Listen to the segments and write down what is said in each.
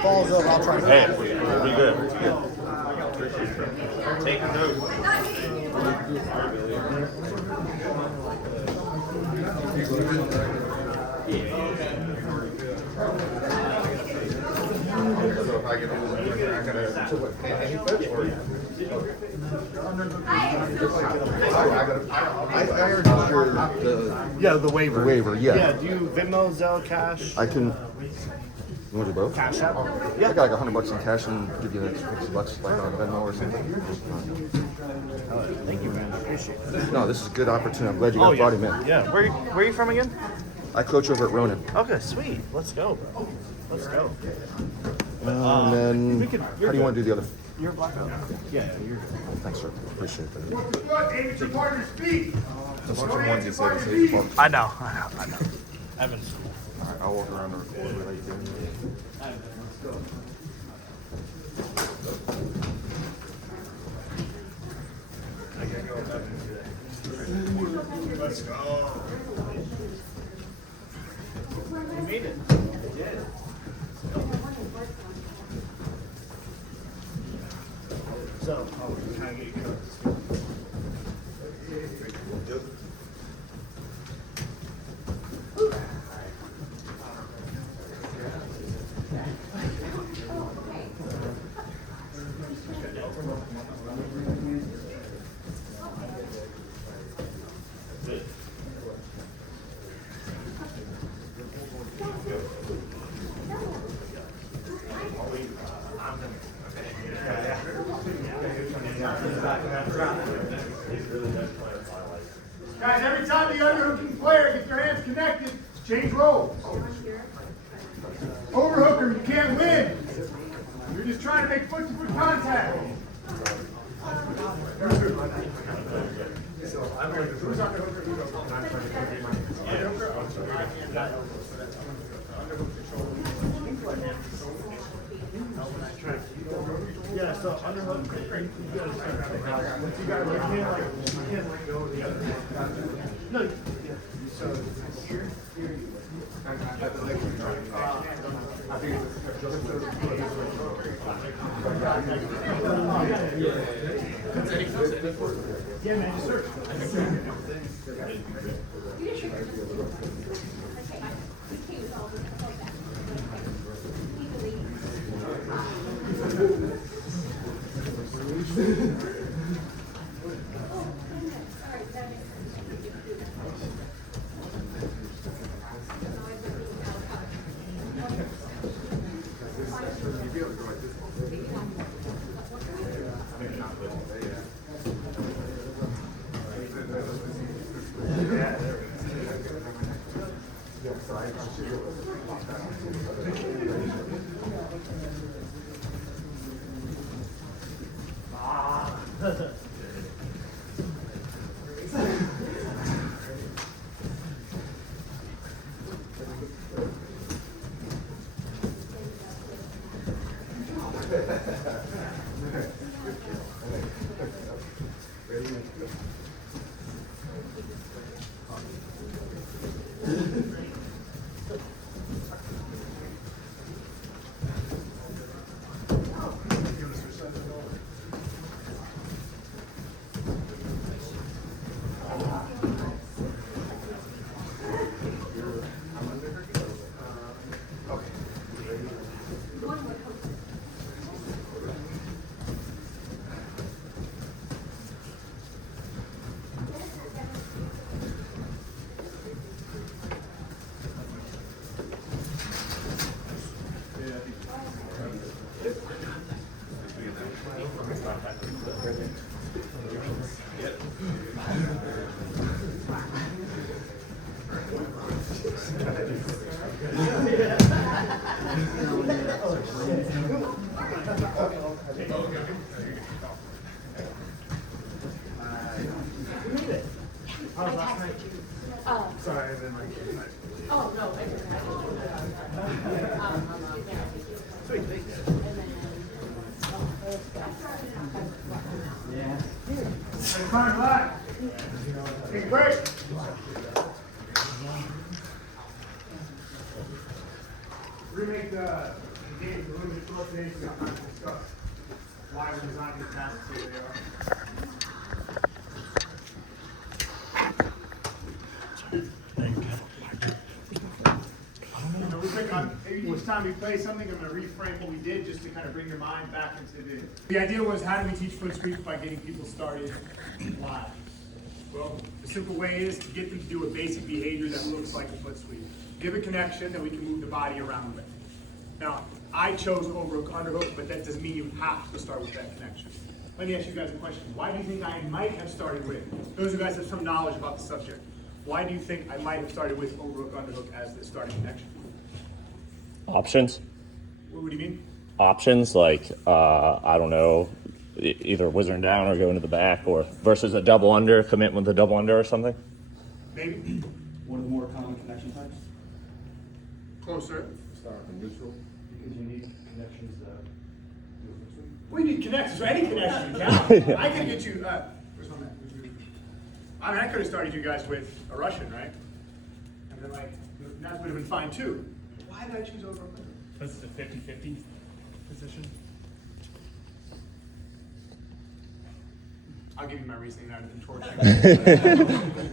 falls over, I'll try to Hey, we'll be good. Take note. So if I get over there, I gotta any fits or I already your the waiver. the waiver, yeah. Yeah, do you Venmo, Zelle, cash? I can. You want to do both? Cash out? I got like $100 in cash and give you like $50 like on Venmo or something. Thank you, man. I appreciate it. No, this is a good opportunity. I'm glad you guys brought him in. Yeah. Where are you from again? I coach over at Ronan. Okay, sweet. Let's go, bro. Let's go. And then, how do you want to do the other? You're a black belt. Yeah, you're good. Thanks, sir. Appreciate that. David's your partner's feet. I know. I'm in school. Alright, I'll walk around the record. Let's go. You made it. So, can I get you covered? Guys, every time the underhooking player gets their hands connected, change roles. Overhooker, you can't win. You're just trying to make foot-to-foot contact. Yeah, so underhook. Once you got you can't let go of the other. No. Yeah. So here. Yeah, man, just search. Sorry, I've been like. Oh, no, I didn't. Sweet, thank you. Time back. Take a break. Remake the games, a little bit to look today, so we have time to discuss why we're designing these passes the way they are. We pick on, each time we play something, I'm going to reframe what we did just to kind of bring your mind back into the video. The idea was, how do we teach foot sweep by getting people started live? Well, the simple way is to get them to do a basic behavior that looks like a foot sweep. Give a connection that we can move the body around with. Now, I chose overhook, underhook, but that doesn't mean you have to start with that connection. Let me ask you guys a question. Why do you think I might have started with, those of you guys have some knowledge about the subject, why do you think I might have started with overhook, underhook as the starting connection? Options? What do you mean? Options like, I don't know, either whizzing down or going to the back, or versus a double under, commit with a double under or something? Maybe. One of the more common connection types. Closer. Start from neutral because you need connections that do a foot sweep. We need connections, so any connection can count. I can get you, where's my man? I mean, I could have started you guys with a Russian, right? And then like, that would have been fine too. Why did I choose over? This is a 50-50 position. I'll give you my reasoning now to torture you.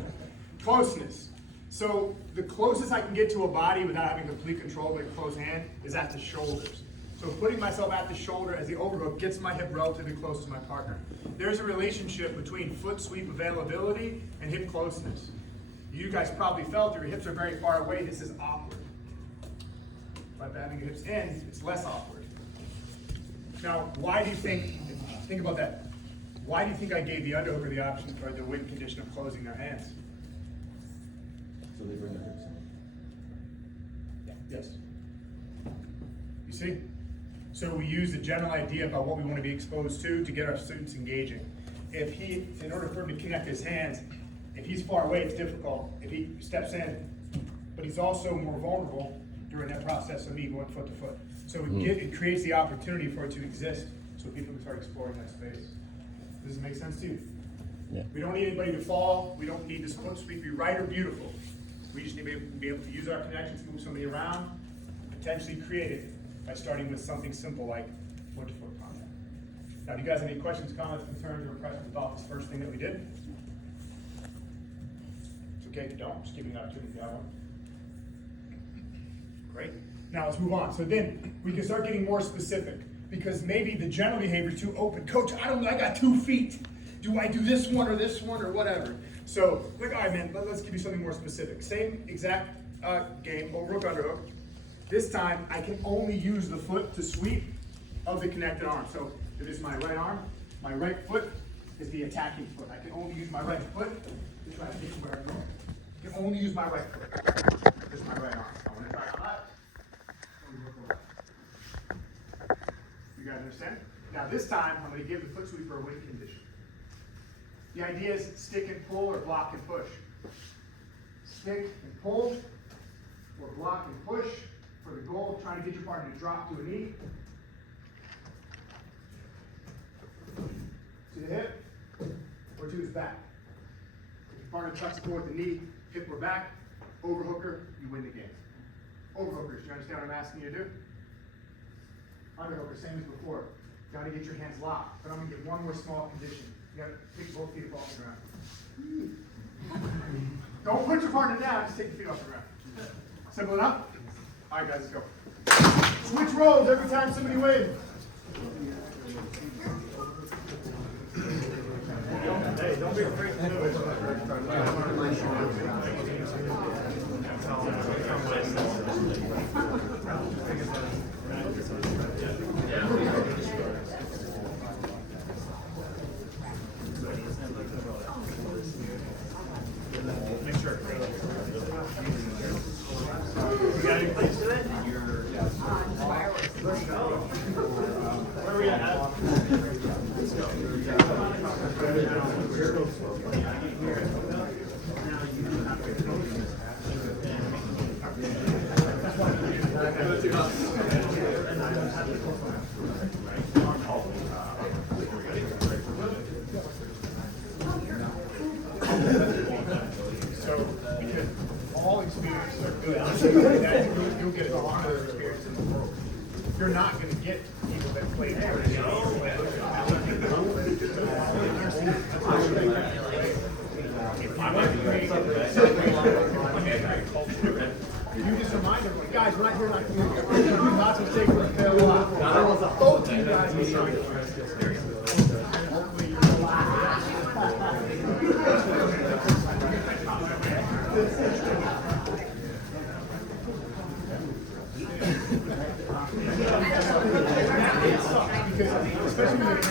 Closeness. So the closest I can get to a body without having complete control with a closed hand is at the shoulders. So putting myself at the shoulder as the overhook gets my hip relatively close to my partner. There's a relationship between foot sweep availability and hip closeness. You guys probably felt your hips are very far away. This is awkward. But having your hips in, it's less awkward. Now, why do you think about that. Why do you think I gave the underhooker the option or the win condition of closing their hands? So they bring their hips in. Yes. You see? So we use the general idea about what we want to be exposed to get our students engaging. In order for him to connect his hands, if he's far away, it's difficult. If he steps in, but he's also more vulnerable during that process of me going foot to foot. So it creates the opportunity for it to exist so people can start exploring that space. Does it make sense to you? Yeah. We don't need anybody to fall. We don't need this foot sweep be right or beautiful. We just need to be able to use our connections, move somebody around, potentially create it by starting with something simple like foot-to-foot contact. Now, do you guys have any questions, comments, concerns, or impressions about this first thing that we did? It's okay if you don't. Just give me an opportunity if you have one. Great. Now let's move on. So then we can start getting more specific because maybe the general behavior is too open. Coach, I don't know. I got 2 feet. Do I do this one or whatever? So, like, all right, man, let's give you something more specific. Same exact game, overhook, underhook. This time, I can only use the foot to sweep of the connected arm. So, if it's my right arm, my right foot is the attacking foot. I can only use my right foot to try to get to where I'm going. I can only use my right foot. This is my right arm. I want to try on left. You guys understand? Now, this time, I'm going to give the foot sweeper a win condition. The idea is stick and pull or block and push. Stick and pull or block and push for the goal of trying to get your partner to drop to a knee. To the hip or to his back. If your partner tucks toward the knee, hip or back, overhooker, you win the game. Overhookers, you understand what I'm asking you to do? Underhooker, same as before. Got to get your hands locked, but I'm going to give one more small condition. You got to pick both feet off the ground. Don't put your partner down, just take your feet off the ground. Simple enough? All right, guys, let's go. Switch roles every time somebody wins. Hey, don't be afraid to do it. Make sure. You got any plates today? Where are we at? Let's go. you're not going to get people that play there. You just remind everyone, guys, we're not here like lots of mistakes for a fail a lot. Both you guys will show you. And hopefully you especially when you're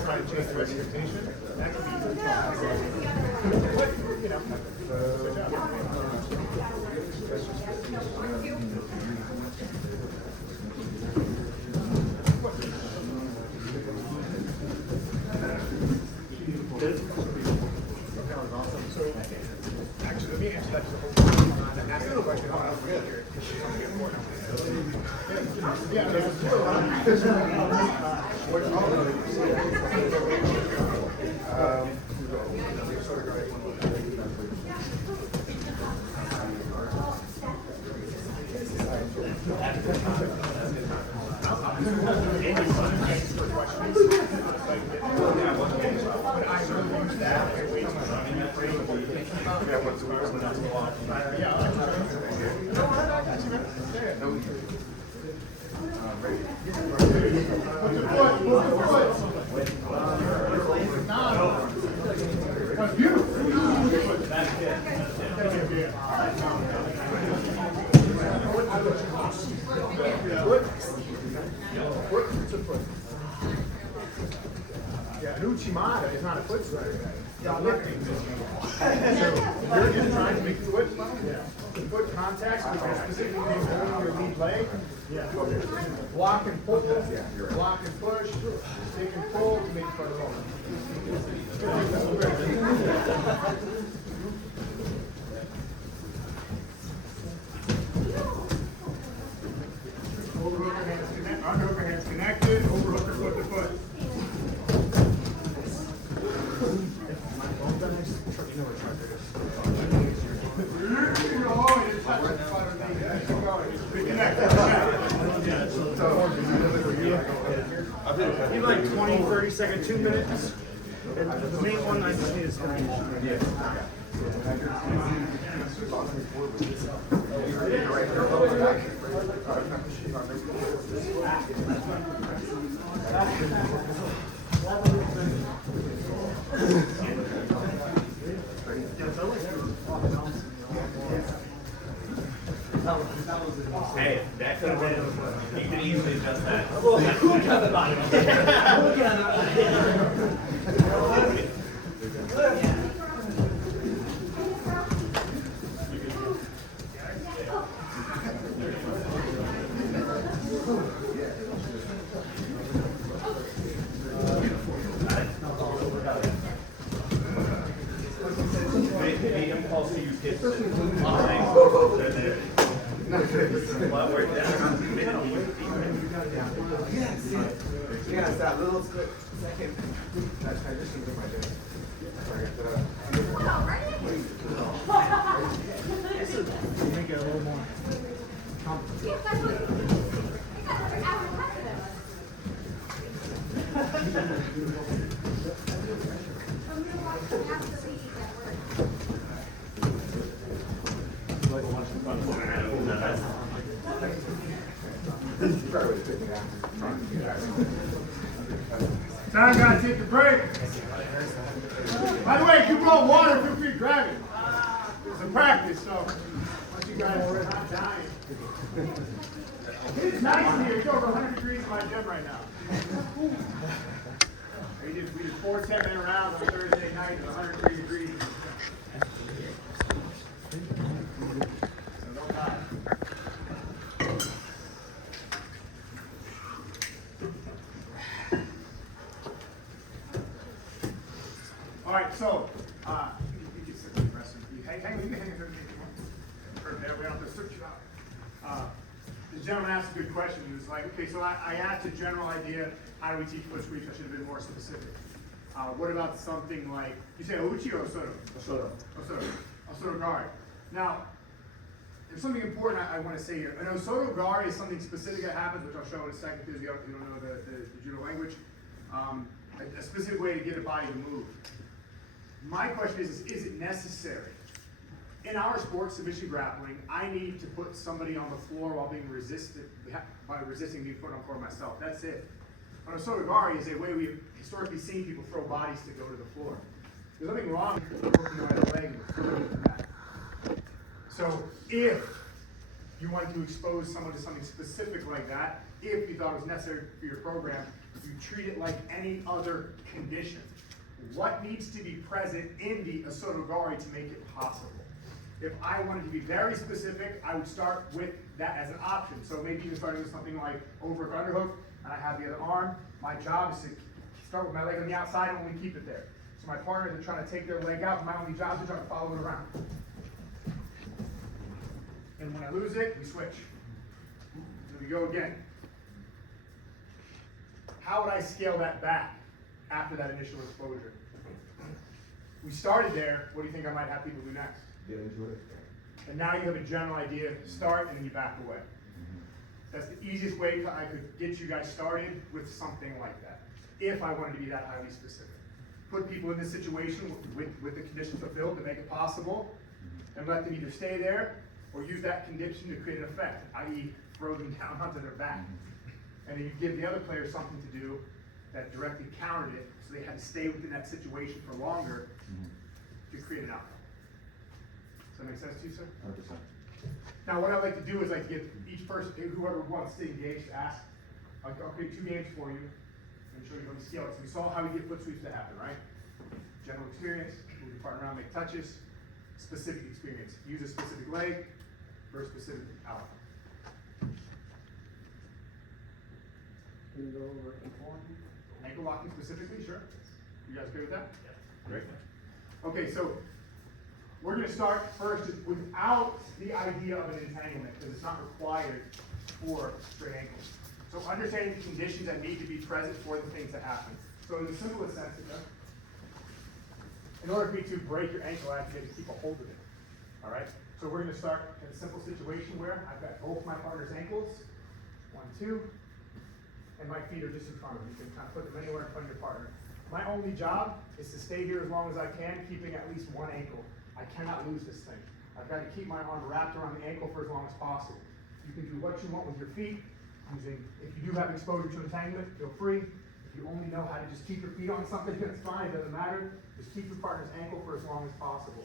trying to change the expectation, that can be but, you know, good job. So, actually, let me answer that ask the question. Yeah, Yeah, an Uchimata is not a foot sweater. Yeah, lifting. So you're just trying to make the foot contact, which is specifically holding your lead leg. Block and pull, block and push, stick and pull to make the foot roll. Overhooker hands connected, underhooker hands connected, overhooker foot to foot. You like 20, 30-second, 2 minutes. And the main one I just need is Hey, that could have been, you could easily adjust that. The impulse to use hips and Yes, that little second. I just need to my day. make it a little more. Time guys, take the break. By the way, if you brought water, feel free to grab it. It's a practice, so once you guys are not dying. It's nice in here. It's over 100 degrees in my gym right now. We did 4 10-minute rounds on Thursday night at 103 degrees. So don't die. All right, so you can sit and rest. You can hang there. We don't have to search you out. The gentleman asked a good question. He was like, okay, so I asked a general idea. How do we teach foot sweeps? I should have been more specific. What about something like, you say Uchi or Osoto? Osoto. Osoto guard. Now, there's something important I want to say here. I know Souders is something specific that happens, which I'll show in a second if you don't know the judo language. A specific way to get a body to move. My question is it necessary? In our sport, submission grappling, I need to put somebody on the floor while being resisting being put on the floor myself. That's it. On a Souders is a way we've historically seen people throw bodies to go to the floor. There's nothing wrong with working on the leg and throwing it back. So if you wanted to expose someone to something specific like that, if you thought it was necessary for your program, you treat it like any other condition. What needs to be present in the Souders to make it possible? If I wanted to be very specific, I would start with that as an option. So maybe you're starting with something like overhook, underhook, and I have the other arm. My job is to start with my leg on the outside and only keep it there. So my partners are trying to take their leg out, my only job is to try to follow it around. And when I lose it, we switch. And we go again. How would I scale that back after that initial exposure? We started there. What do you think I might have people do next? Get into it. And now you have a general idea. Start and then you back away. That's the easiest way I could get you guys started with something like that. If I wanted to be that highly specific. Put people in this situation with the conditions fulfilled to make it possible, and let them either stay there or use that condition to create an effect, i.e. throw them down onto their back. And then you give the other player something to do that directly countered it, so they had to stay within that situation for longer to create an outcome. Does that make sense to you, sir? 100%. Now, what I like to do is like give each person, whoever wants to engage, to ask. I'll create 2 games for you and show you how we scale it. So we saw how we get foot sweeps to happen, right? General experience, move your partner around, make touches. Specific experience, use a specific leg for a specific outcome. Can you go over ankle locking? Ankle locking specifically, sure. You guys agree with that? Yeah. Great. Okay, so we're going to start first without the idea of an entanglement, because it's not required for straight ankles. So understanding the conditions that need to be present for the things to happen. So in the simplest sense, in order for me to break your ankle, I have to be able to keep a hold of it. All right? So we're going to start in a simple situation where I've got both my partner's ankles, 1, 2, and my feet are just in front of them. You can kind of put them anywhere in front of your partner. My only job is to stay here as long as I can, keeping at least one ankle. I cannot lose this thing. I've got to keep my arm wrapped around the ankle for as long as possible. You can do what you want with your feet. If you do have exposure to entanglement, feel free. If you only know how to just keep your feet on something, that's fine, it doesn't matter. Just keep your partner's ankle for as long as possible.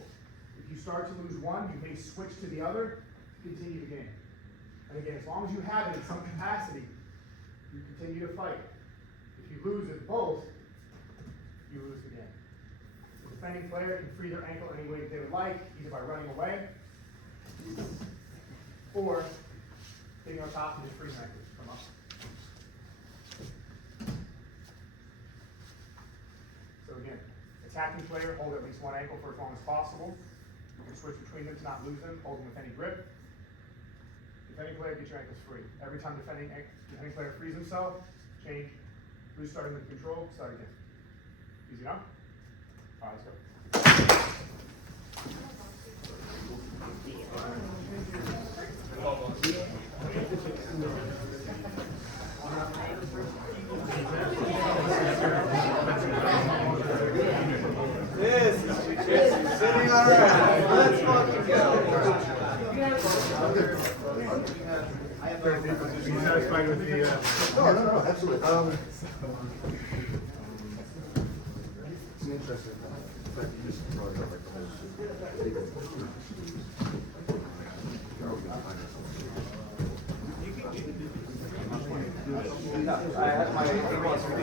If you start to lose one, you may switch to the other to continue the game. And again, as long as you have it in some capacity, you continue to fight. If you lose it both, you lose the game. The defending player can free their ankle any way they would like, either by running away or getting on top and just freeing their ankle from up. So again, attacking player, hold at least one ankle for as long as possible. You can switch between them to not lose them, hold them with any grip. Defending player, get your ankles free. Every time defending player frees himself, change. Who's starting with control? Start again. Easy enough? All right, let's go. This is jujitsu. Sitting all right. Let's fucking go. Are you satisfied with the? No, absolutely. It's an interesting fact you just brought it up like the whole I had my ankles from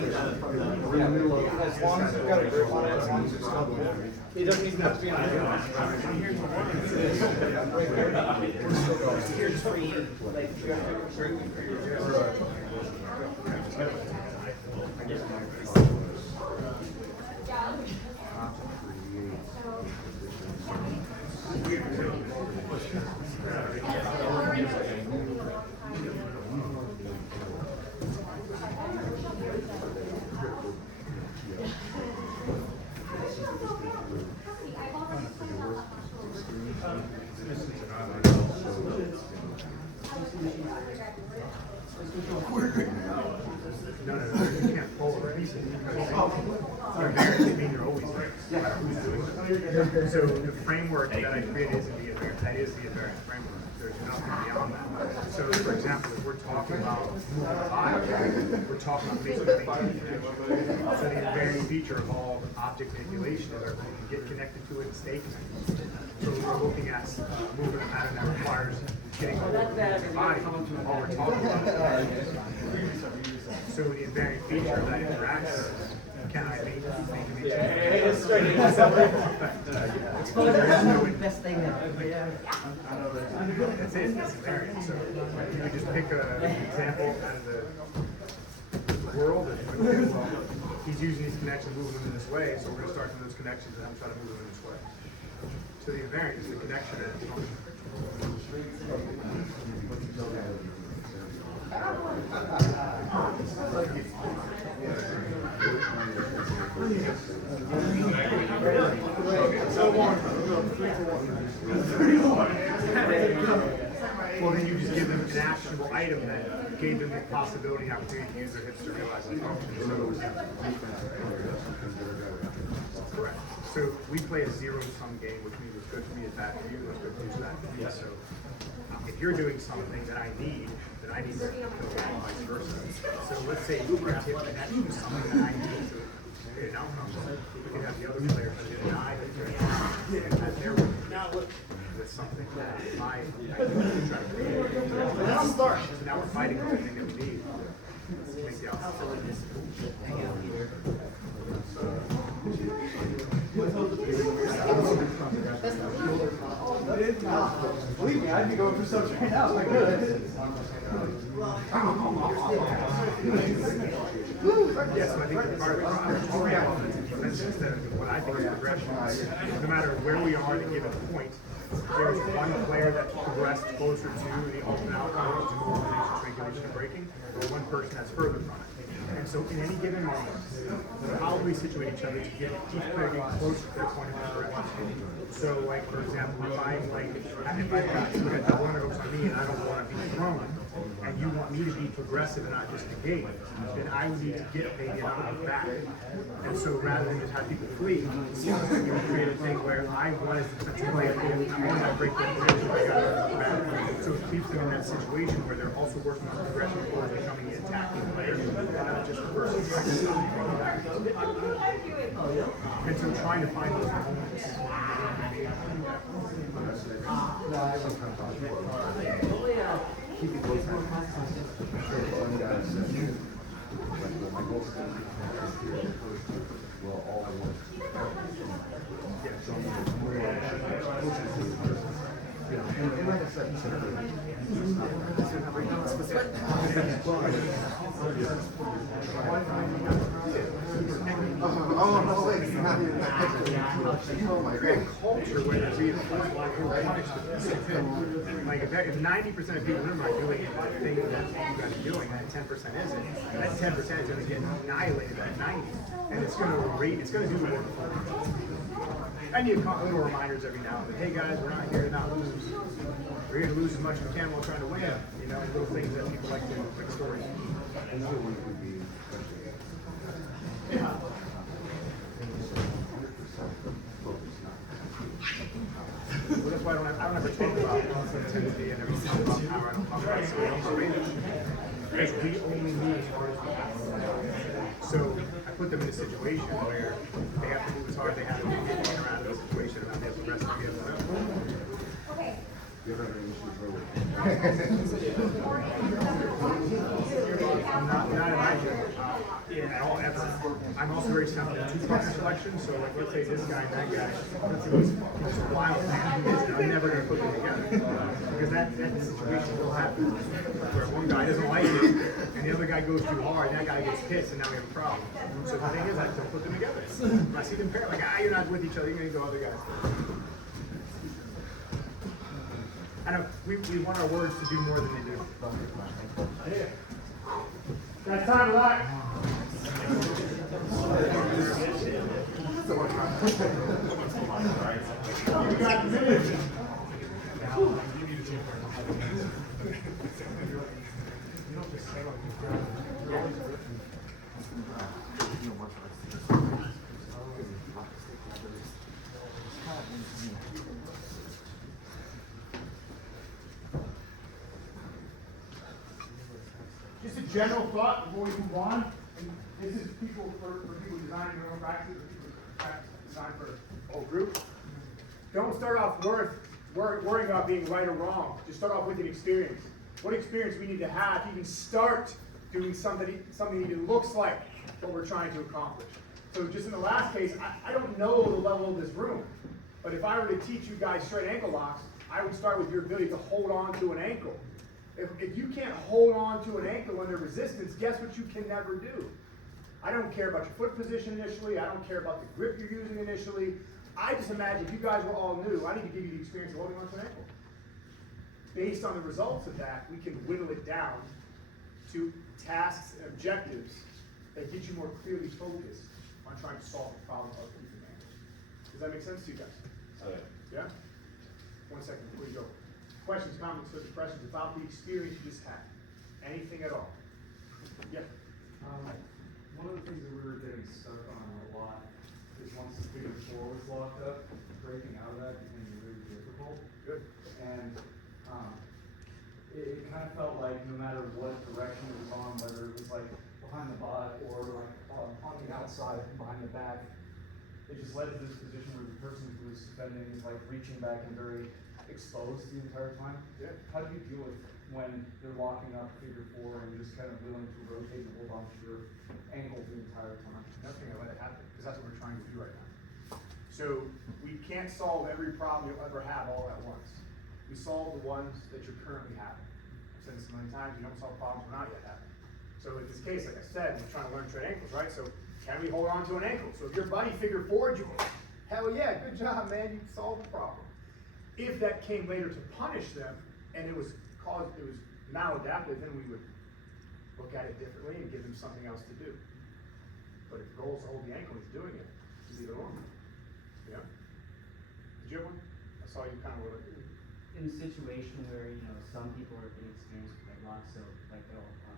the middle of, as long as you've got a grip on it, as long as it's still moving. It doesn't even have to be on a here's for you. Like, you have to break me for your matter who's doing it. So the framework that I created is the invariant. That is the invariant framework. There's nothing beyond that. So, for example, if we're talking about we're talking about basically maintaining connection. So the invariant feature of all object manipulation is our ability to get connected to it and stay connected. So we're looking at moving a pattern that requires getting hold of the body while we're talking about it. So the invariant feature of that interaction can I make it It's straight in. Best thing ever. That's it, that's invariant. So you just pick an example out of the world and okay, well, he's using these connections, moving them in this way, so we're going to start from those connections and I'm trying to move them in this way. So the invariant is the connection and the function. Well, then you just give them an actionable item that gave them the possibility and opportunity to use their hips to realize the function. Correct. So we play a zero-sum game, which means what's good for me is bad for you, what's good for you is bad for me. So if you're doing something that I need to kill and vice versa. So let's say you have hip connection to something that I need to create an outcome. You can have the other player deny that they're at their with something that I try to create. So now we're fighting for the thing that we need to make the outcome. Believe me, I'd be going for subs right now if I could. Yes, I think the part of instead of what I think is progression is no matter where we are at a given point, there's one player that progressed closer to the ultimate outcome of demoralization, strangulation, and breaking, or one person that's further from it. And so in any given moment, how do we situate each other to get each player getting closer to their point of progression? So like, for example, if I've got double underhooks on me and I don't want to be thrown, and you want me to be progressive and not just negate, then I would need to get maybe an underhook back. And so rather than just have people flee, you create a thing where I want to play a game, I want to break that position, I got to back. So it keeps them in that situation where they're also working on progression towards becoming an attacking player, not just a person trying to and so trying to find those moments. Create a culture where there's reinforcement or punished with this. Like if 90% of people in the room are doing the thing that you guys are doing, and 10% isn't, that 10% is going to get annihilated at 90, and it's going to do the work for you. And you have little reminders every now and then. Hey guys, we're not here to not lose. We're here to lose as much as we can while trying to win. You know, little things that people like to quick stories. Well, that's why I don't ever talk about sensitivity and everything about power. I don't talk about it. Because we only move as hard as we can. So I put them in a situation where they have to move as hard as they have to get around the situation and they have the rest of the game. Okay. Not in my gym, at all, ever. I'm also very sensitive to partner selection, so like, let's say this guy and that guy, let's say he's a wild man, I'm never going to put them together. Because that situation will happen, where one guy doesn't like it, and the other guy goes too hard, and that guy gets pissed, and now we have a problem. So the thing is, I don't put them together. When I see them pair, like, you're not with each other, you're going to go other guys. I know, we want our words to do more than they do. Yeah. Got time for that? You got the minute. Just a general thought before we move on. And this is people for people designing their own practices, or people design for the whole group. Don't start off worrying about being right or wrong. Just start off with an experience. What experience we need to have to even start doing something that even looks like what we're trying to accomplish. So just in the last case, I don't know the level of this room, but if I were to teach you guys straight ankle locks, I would start with your ability to hold on to an ankle. If you can't hold on to an ankle under resistance, guess what you can never do? I don't care about your foot position initially. I don't care about the grip you're using initially. I just imagine if you guys were all new, I need to give you the experience of holding on to an ankle. Based on the results of that, we can whittle it down to tasks and objectives that get you more clearly focused on trying to solve the problem of keeping ankles. Does that make sense to you guys? Yeah? 1 second before you go. Questions, comments, or impressions about the experience you just had? Anything at all? Yeah. One of the things that we were getting stuck on a lot is once the figure 4 was locked up, breaking out of that became really difficult. Good. And it kind of felt like no matter what direction it was on, whether it was like behind the butt or like on the outside behind the back, it just led to this position where the person who was defending is like reaching back and very exposed the entire time. Yeah. How do you deal with when they're locking up figure 4 and just kind of willing to rotate and hold on to your ankle the entire time? Nothing to let it happen, because that's what we're trying to do right now. So we can't solve every problem you'll ever have all at once. We solve the ones that you're currently having. I've said this a million times, you don't solve problems we're not yet having. So in this case, like I said, we're trying to learn straight ankles, right? So can we hold on to an ankle? So if your buddy figure 4'd you, hell yeah, good job, man, you solved the problem. If that came later to punish them, and it was maladaptive, then we would look at it differently and give them something else to do. But if the goal is to hold the ankle, he's doing it. He's either one. Yeah? Did you have one? I saw you kind of were. In a situation where, you know, some people are inexperienced with leg locks, so like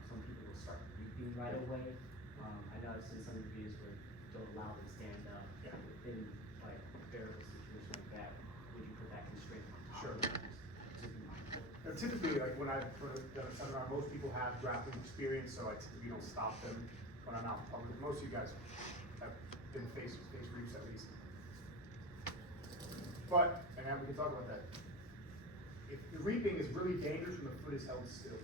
some people will start leaping right away. I noticed in some of the videos where they'll allow them to stand up. Yeah. In like a variable situation like that, would you put that constraint on top Sure. of that? Now, typically, like when I've done a seminar, most people have grappling experience, so I typically don't stop them when I'm out in public. Most of you guys have been face reefs at least. But, and now we can talk about that. If the reaping is really dangerous when the foot is held still.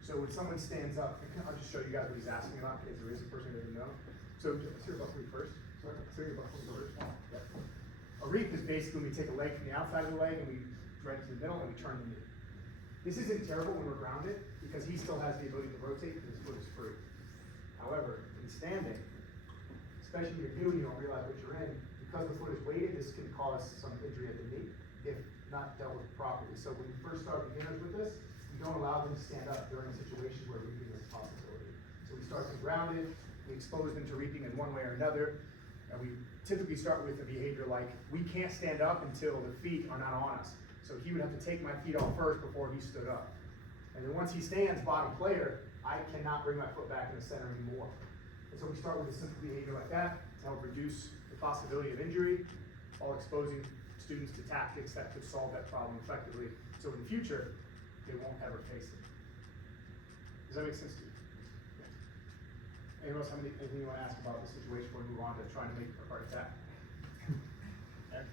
So when someone stands up, I'll just show you guys what he's asking about, because there is a person who doesn't know. So let's hear about reap first. Sorry, let's hear about reap first. Yeah. A reap is basically when we take a leg from the outside of the leg and we thread to the middle and we turn the knee. This isn't terrible when we're grounded, because he still has the ability to rotate because his foot is free. However, in standing, especially if you're new, you don't realize what you're in, because the foot is weighted, this can cause some injury at the knee if not dealt with properly. So when you first start beginners with this, we don't allow them to stand up during situations where reaping is a possibility. So we start them grounded, we expose them to reaping in one way or another, and we typically start with a behavior like, we can't stand up until the feet are not on us. So he would have to take my feet off first before he stood up. And then once he stands bottom player, I cannot bring my foot back in the center anymore. And so we start with a simple behavior like that to help reduce the possibility of injury, while exposing students to tactics that could solve that problem effectively. So in the future, they won't ever face it. Does that make sense to you? Yeah. Anyone else have anything you want to ask about the situation before we move on to trying to make a heart attack? Yeah.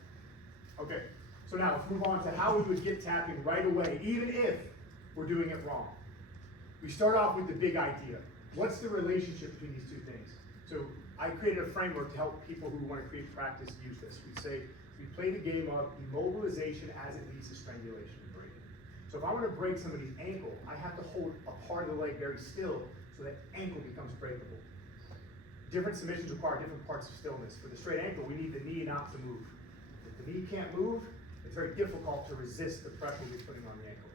Okay. So now let's move on to how we would get tapping right away, even if we're doing it wrong. We start off with the big idea. What's the relationship between these two things? So I created a framework to help people who want to create practice use this. We say, we play the game of immobilization as it leads to strangulation and breaking. So if I want to break somebody's ankle, I have to hold a part of the leg very still so that ankle becomes breakable. Different submissions require different parts of stillness. For the straight ankle, we need the knee not to move. If the knee can't move, it's very difficult to resist the pressure we're putting on the ankle.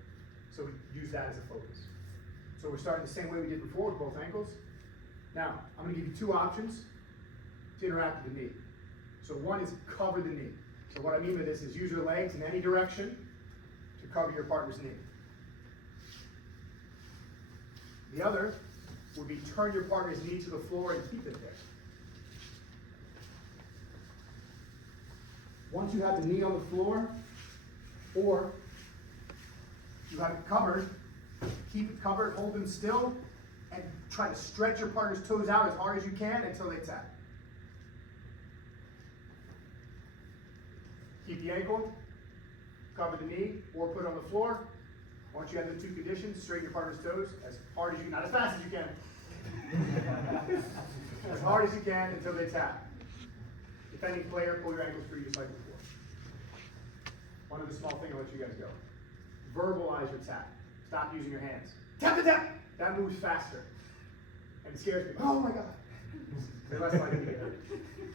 So we use that as a focus. So we're starting the same way we did before with both ankles. Now, I'm going to give you two options to interact with the knee. So one is cover the knee. So what I mean by this is use your legs in any direction to cover your partner's knee. The other would be turn your partner's knee to the floor and keep it there. Once you have the knee on the floor, or you have it covered, keep it covered, hold them still, and try to stretch your partner's toes out as hard as you can until they tap. Keep the ankle, cover the knee, or put it on the floor. Once you have the two conditions, straighten your partner's toes as hard as you can, not as fast as you can. As hard as you can until they tap. Defending player, pull your ankles free just like before. One other small thing, I'll let you guys go. Verbalize your tap. Stop using your hands. Tap the tap! That moves faster. And it scares me. Oh my God. They're less likely to get hurt.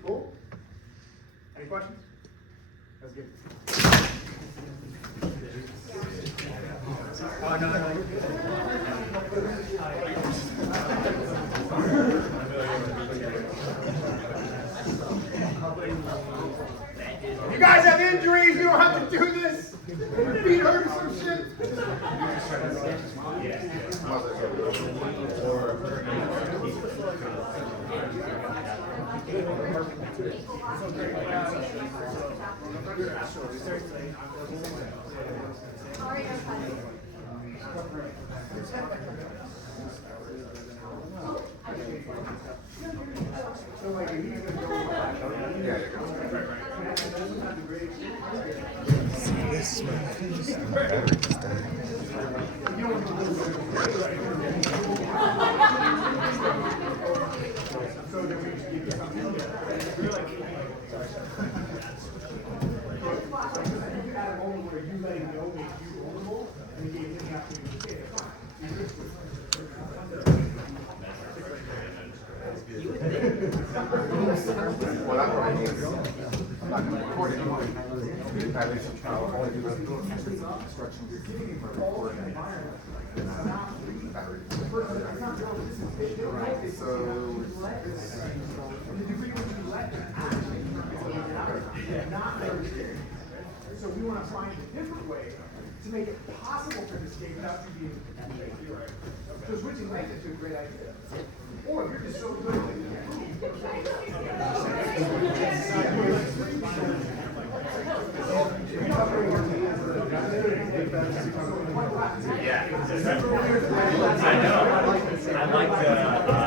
Cool? Any questions? That's good. You guys have injuries, you don't have to do this. Feet hurt or some shit. Well, I'm not going to record it. I'll only do instructions for recording. So we want to find a different way to make it possible for this game without you being right. So switching lanes is a great idea. Or if you're just so good at it. Yeah. I know. I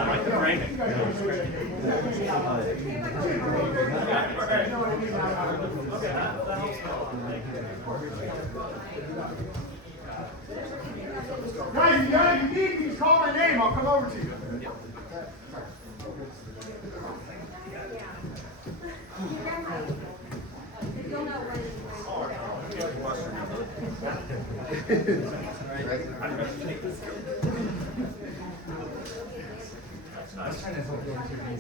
like the framing. Guys, if you need me, call my name. I'll come over to you.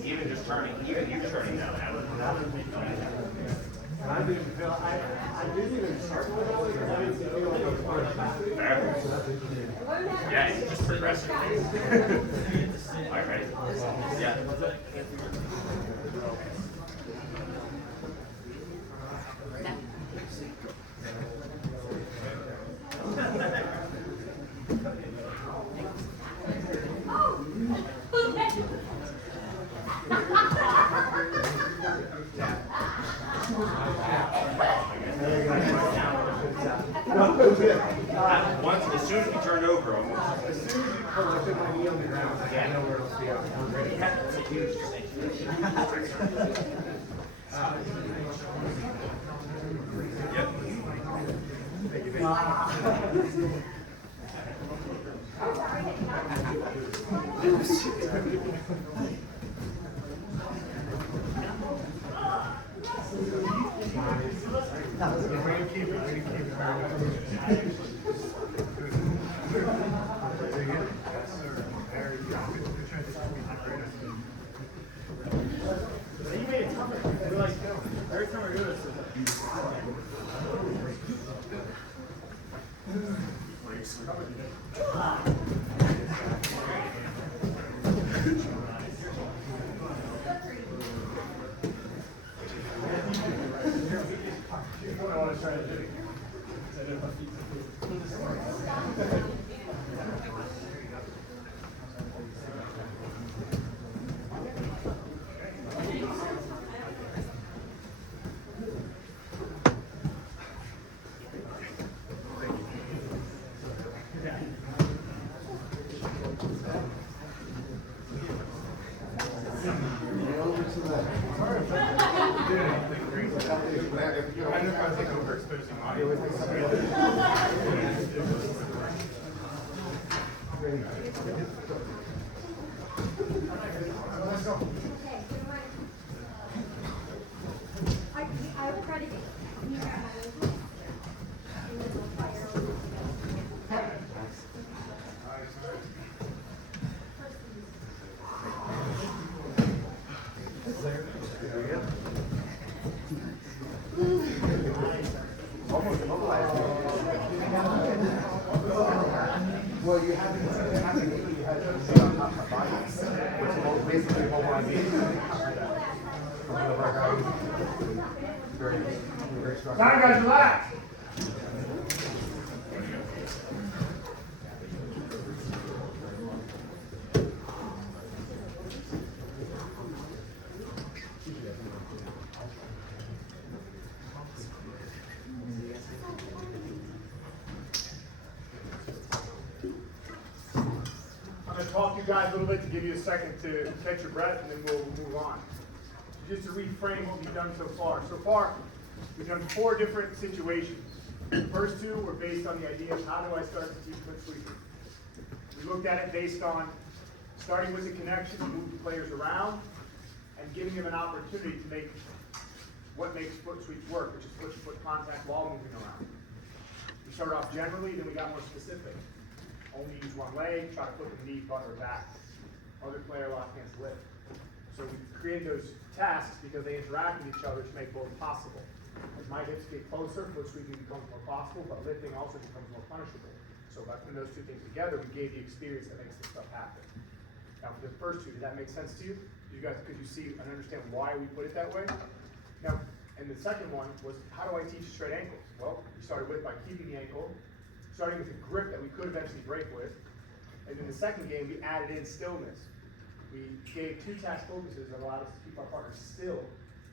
Even just turning, even you turning now. I didn't even start with all this. I didn't feel like I was part of that. Yeah, it's just progressive. All right, ready? Yeah. Once, as soon as we turned over, almost. As soon as you put my knee on the ground, I know where it'll be. You know, I never think overexposing audio. I will try to get Well, you have to on top of my body, which is basically mobilization. Very strong. Time, guys, relax. I'm going to talk to you guys a little bit to give you a second to catch your breath, and then we'll move on. Just to reframe what we've done so far. So far, we've done 4 different situations. The first 2 were based on the idea of how do I start to teach foot sweeping. We looked at it based on starting with the connection to move the players around and giving them an opportunity to make what makes foot sweeps work, which is foot-to-foot contact while moving around. We started off generally, then we got more specific. Only use one leg, try to put the knee, butt, or back. Other player lock hands lift. So we created those tasks because they interact with each other to make both possible. As my hips get closer, foot sweeping becomes more possible, but lifting also becomes more punishable. So by putting those 2 things together, we gave the experience that makes this stuff happen. Now for the first 2, did that make sense to you? Could you see and understand why we put it that way? Now, and the second one was, how do I teach straight ankles? Well, we started with by keeping the ankle, starting with a grip that we could eventually break with. And in the second game, we added in stillness. We gave 2 task focuses that allowed us to keep our partners still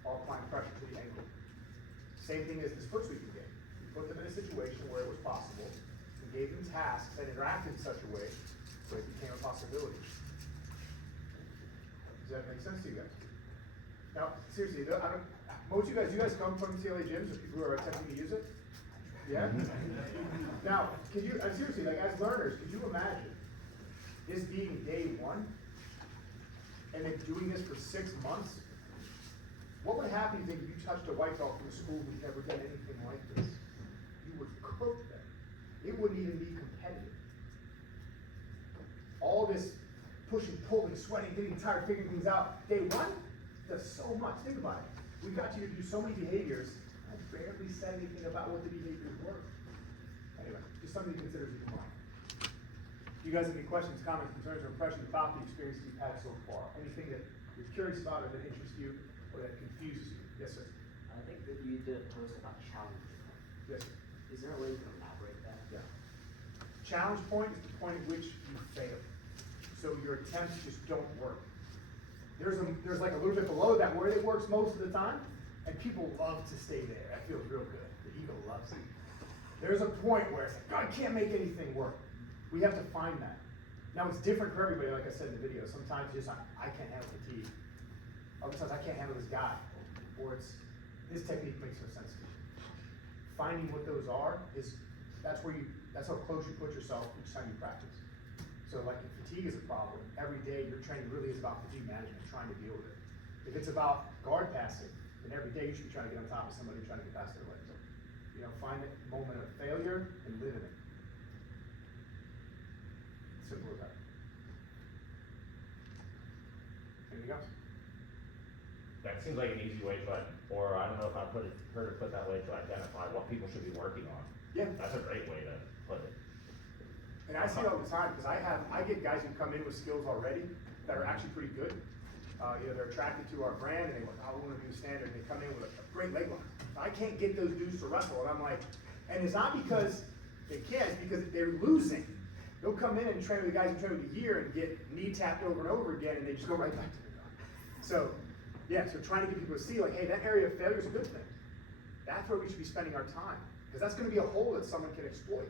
while applying pressure to the ankle. Same thing as this foot sweeping game. We put them in a situation where it was possible. We gave them tasks that interacted in such a way so it became a possibility. Does that make sense to you guys? Now, seriously, most of you guys come from CLA gyms or people who are attempting to use it? Yeah? Now, could you, seriously, like as learners, could you imagine this being day 1 and then doing this for 6 months? What would happen if you touched a white belt from a school who's never done anything like this? You would cook them. It wouldn't even be competitive. All this pushing, pulling, sweating, getting tired, figuring things out. Day 1 does so much. Think about it. We got you to do so many behaviors. I barely said anything about what the behaviors were. Anyway, just something to consider as you come on. Do you guys have any questions, comments, concerns, or impressions about the experience you've had so far? Anything that you're curious about or that interests you or that confuses you? Yes, sir. I think that you did a post about challenges. Yes, sir. Is there a way you can elaborate that? Yeah. Challenge point is the point at which you fail. So your attempts just don't work. There's like a little bit below that where it works most of the time, and people love to stay there. That feels real good. The ego loves it. There's a point where it's like, God, I can't make anything work. We have to find that. Now it's different for everybody, like I said in the video. Sometimes just I can't handle fatigue. Other times I can't handle this guy. Or it's his technique makes no sense to me. Finding what those are that's how close you put yourself each time you practice. So like if fatigue is a problem, every day your training really is about fatigue management, trying to deal with it. If it's about guard passing, then every day you should be trying to get on top of somebody trying to get past their legs. Find a moment of failure and live in it. Simple as that. Anything else? That seems like an easy way to, or I don't know if I heard it put that way, to identify what people should be working on. Yeah. That's a great way to put it. And I see it all the time because I get guys who come in with skills already that are actually pretty good. They're attracted to our brand and they go, I want to do standard. And they come in with a great leg lock. I can't get those dudes to wrestle. And I'm like, and it's not because they can't, it's because they're losing. They'll come in and train with the guys who train with a year and get knee tapped over and over again and they just go right back to the guy. So, yeah, so trying to get people to see like, hey, that area of failure is a good thing. That's where we should be spending our time. Because that's going to be a hole that someone can exploit.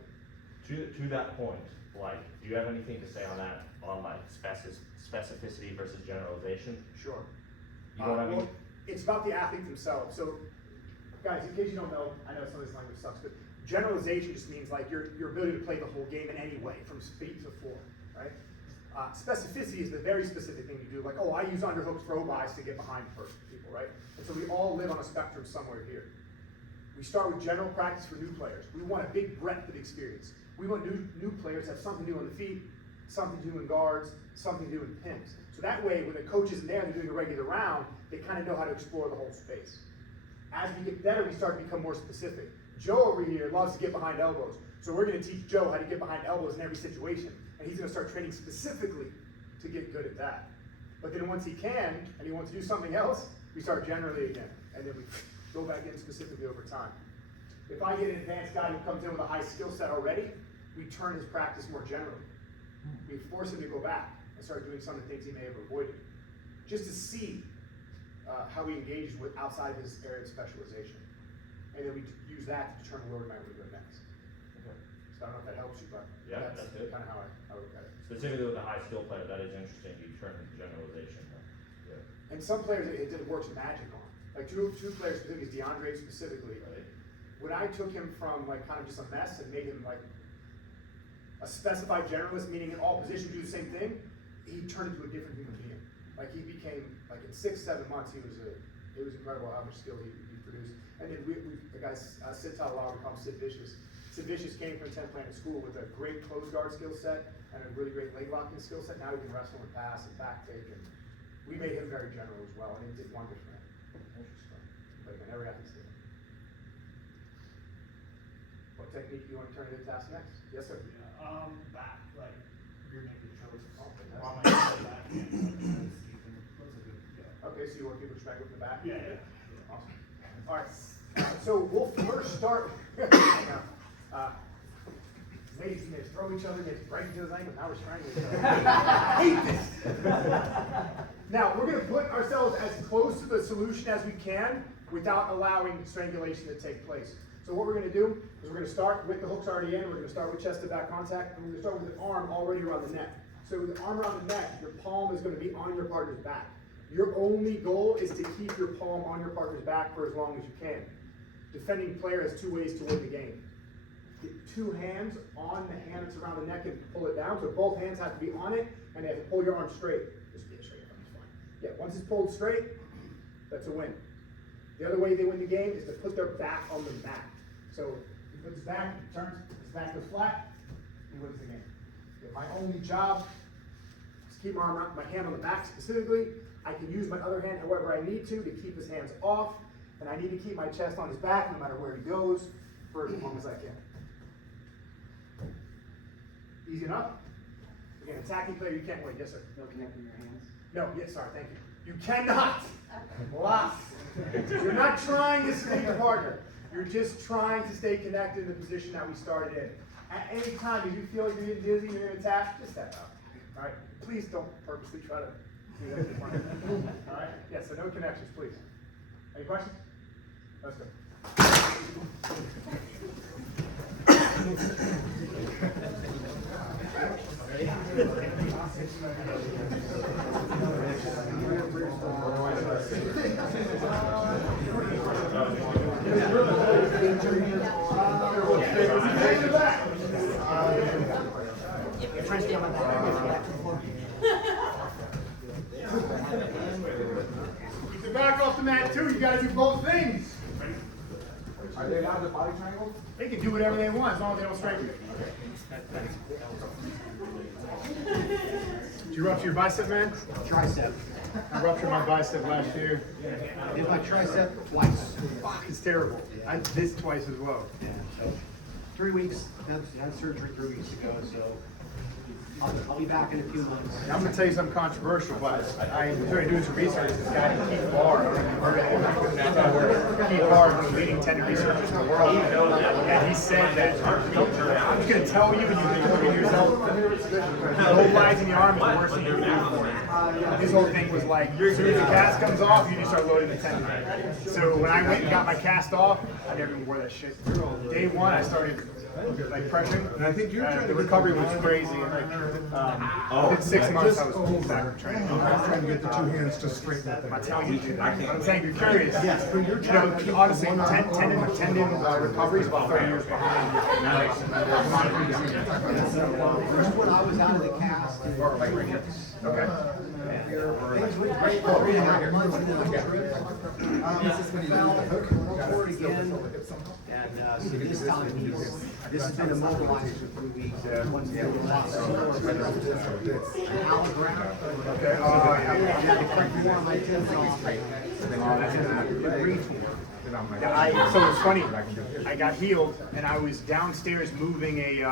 To that point, like, do you have anything to say on that, on like specificity versus generalization? Sure. You know what I mean? Well, it's about the athlete themselves. So guys, in case you don't know, I know some of this language sucks, but generalization just means like your ability to play the whole game in any way, from feet to floor, right? Specificity is the very specific thing you do, like, oh, I use underhooks, throw bys to get behind people, right? And so we all live on a spectrum somewhere here. We start with general practice for new players. We want a big breadth of experience. We want new players to have something to do on the feet, something to do in guards, something to do in pins. So that way, when the coach isn't there, they're doing a regular round, they kind of know how to explore the whole space. As we get better, we start to become more specific. Joe over here loves to get behind elbows. So we're going to teach Joe how to get behind elbows in every situation. And he's going to start training specifically to get good at that. But then once he can, and he wants to do something else, we start generally again. And then we go back in specifically over time. If I get an advanced guy who comes in with a high skill set already, we turn his practice more general. We force him to go back and start doing some of the things he may have avoided, just to see how he engages with outside of his area of specialization. And then we use that to determine where we might want to go next. Okay. So I don't know if that helps you, but Yeah, that's good. kind of how I look at it. Specifically with a high skill player, that is interesting. You turn into generalization. Yeah. And some players it works magic on. Like two players specifically, DeAndre specifically. Right. When I took him from like kind of just a mess and made him like a specified generalist, meaning in all positions do the same thing, he turned into a different human being. Like he became, like in 6-7 months, it was incredible how much skill he produced. And then the guy, Sid Talalao, we call him Sid Vicious. Sid Vicious came from 10 Planet School with a great close guard skill set and a really great leg locking skill set. Now he can wrestle and pass and back take, and we made him very general as well, and it did wonders for him. Interesting. Like I never got to see it. What technique do you want to turn into task next? Yes, sir. Back, like, rear naked choke. Okay, On my back. Okay, so you want people to strangle from the back? Yeah. Awesome. All right. So we'll first start. Ladies and gents throw each other, they break each other's ankles. Now we're strangling each other. I hate this. Now we're going to put ourselves as close to the solution as we can without allowing strangulation to take place. So what we're going to do is we're going to start with the hooks already in. We're going to start with chest to back contact, and we're going to start with the arm already around the neck. So with the arm around the neck, your palm is going to be on your partner's back. Your only goal is to keep your palm on your partner's back for as long as you can. Defending player has 2 ways to win the game. Get 2 hands on the hand that's around the neck and pull it down. So both hands have to be on it, and they have to pull your arm straight. Just get straight up, it's fine. Yeah, once it's pulled straight, that's a win. The other way they win the game is to put their back on the mat. So he puts his back, he turns, his back goes flat, he wins the game. Okay, my only job is to keep my hand on the back specifically. I can use my other hand however I need to keep his hands off, and I need to keep my chest on his back no matter where he goes for as long as I can. Easy enough? Again, attacking player, you can't wait. Yes, sir. No connecting your hands. No, yes, sorry, thank you. You cannot. Lock. You're not trying to stay your partner. You're just trying to stay connected in the position that we started in. At any time, if you feel like you're getting dizzy, you're going to tap, just step out. All right? Please don't purposely try to do that to your partner. All right? Yeah, so no connections, please. Any questions? Let's go. Keep the back off the mat too. You got to do both things. Are they allowed to body triangle? They can do whatever they want as long as they don't strangle you. Did you rupture your bicep, man? Tricep. I ruptured my bicep last year. I did my tricep twice. It's terrible. I did this twice as well. Yeah, so 3 weeks, had surgery 3 weeks ago, so I'll be back in a few months. I'm going to tell you something controversial, but I was doing some research. This guy, Keith Barr, Keith Barr is one of the leading tendon researchers in the world. And he said that I'm just gonna tell you, and you can look at yourself. Mobilizing the arm is the worst thing you can do for it. His whole thing was like, as soon as the cast comes off, you just start loading the tendon. So when I went and got my cast off, I never even wore that shit. Day one, I started like pressuring. And I think the recovery was crazy. And like, within 6 months, I was back to training. I was trying to get the two hands to straighten that thing. I'm telling you, I'm saying you're curious. Yes. You know, honestly, tendon recovery is about 30 years behind. When I was out of the cast, Okay. things went great for 3.5 months and then I tripped. Fell, tore it again. And so this time, this has been immobilized for 3 weeks. One's doing a lot slower. An allograft. Okay. I had to cut more of my tendons off. So it's funny. I got healed, and I was downstairs moving a.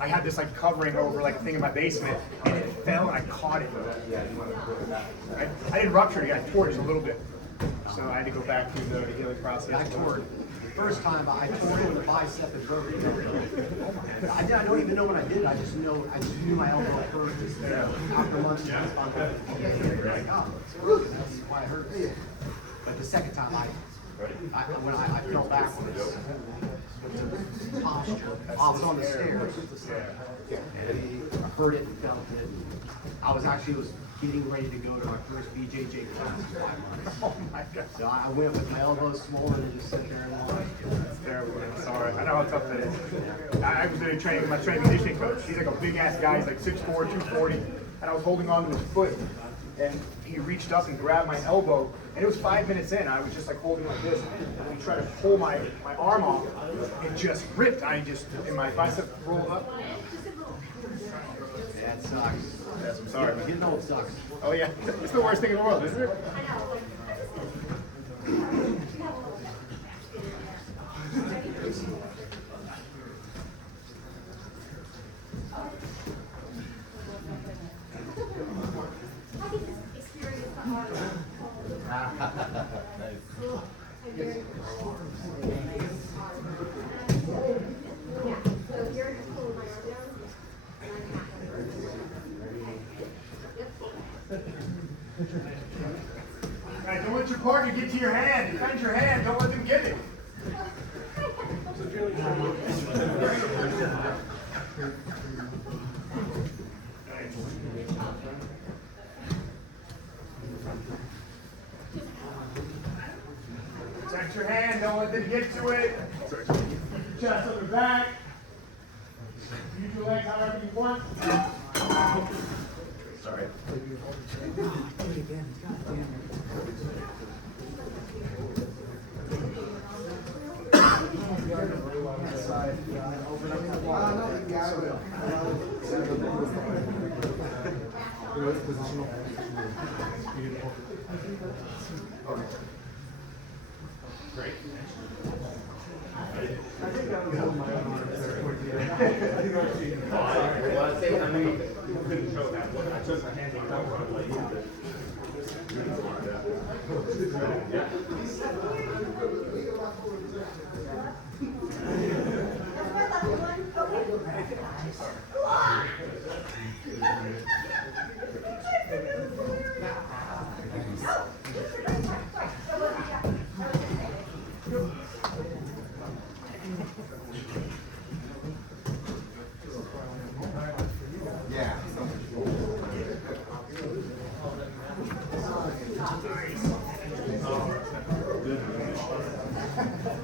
I had this like covering over like a thing in my basement, and it fell, and I caught it. I didn't rupture it. I tore it just a little bit, so I had to go back through the healing process. I tore it. First time I tore it in the bicep and broke it. I don't even know what I did. I just knew my elbow hurt. After months, like, oh, that's why it hurts. But the second time, when I fell backwards, the posture. I was on the stairs, and I heard it and felt it. I was getting ready to go to my first BJJ class in 5 months. Oh my God. So I went with my elbows swollen and just sit there and watch. That's terrible, man. Sorry. I know how tough that is. I was doing training with my strength and conditioning coach. He's like a big ass guy. He's like 6'4", 240. And I was holding on to his foot. And he reached up and grabbed my elbow. And it was 5 minutes in. I was just like holding like this. And he tried to pull my arm off. It just ripped. And my bicep rolled up. Yeah, it sucks. Yes, I'm sorry. You know it sucks. Oh yeah. It's the worst thing in the world, isn't it? Right, don't let your partner get to your hand. Defend your hand. Don't let them get it. Protect your hand. Don't let them get to it. Keep your chest on the back. Use your legs however you want. Sorry. Great.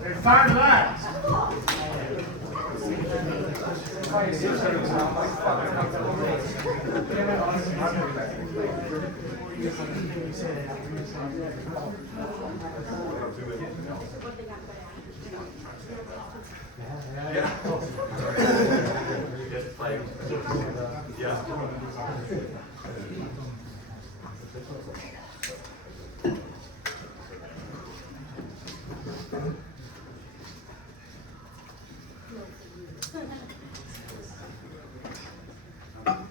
It's time to relax.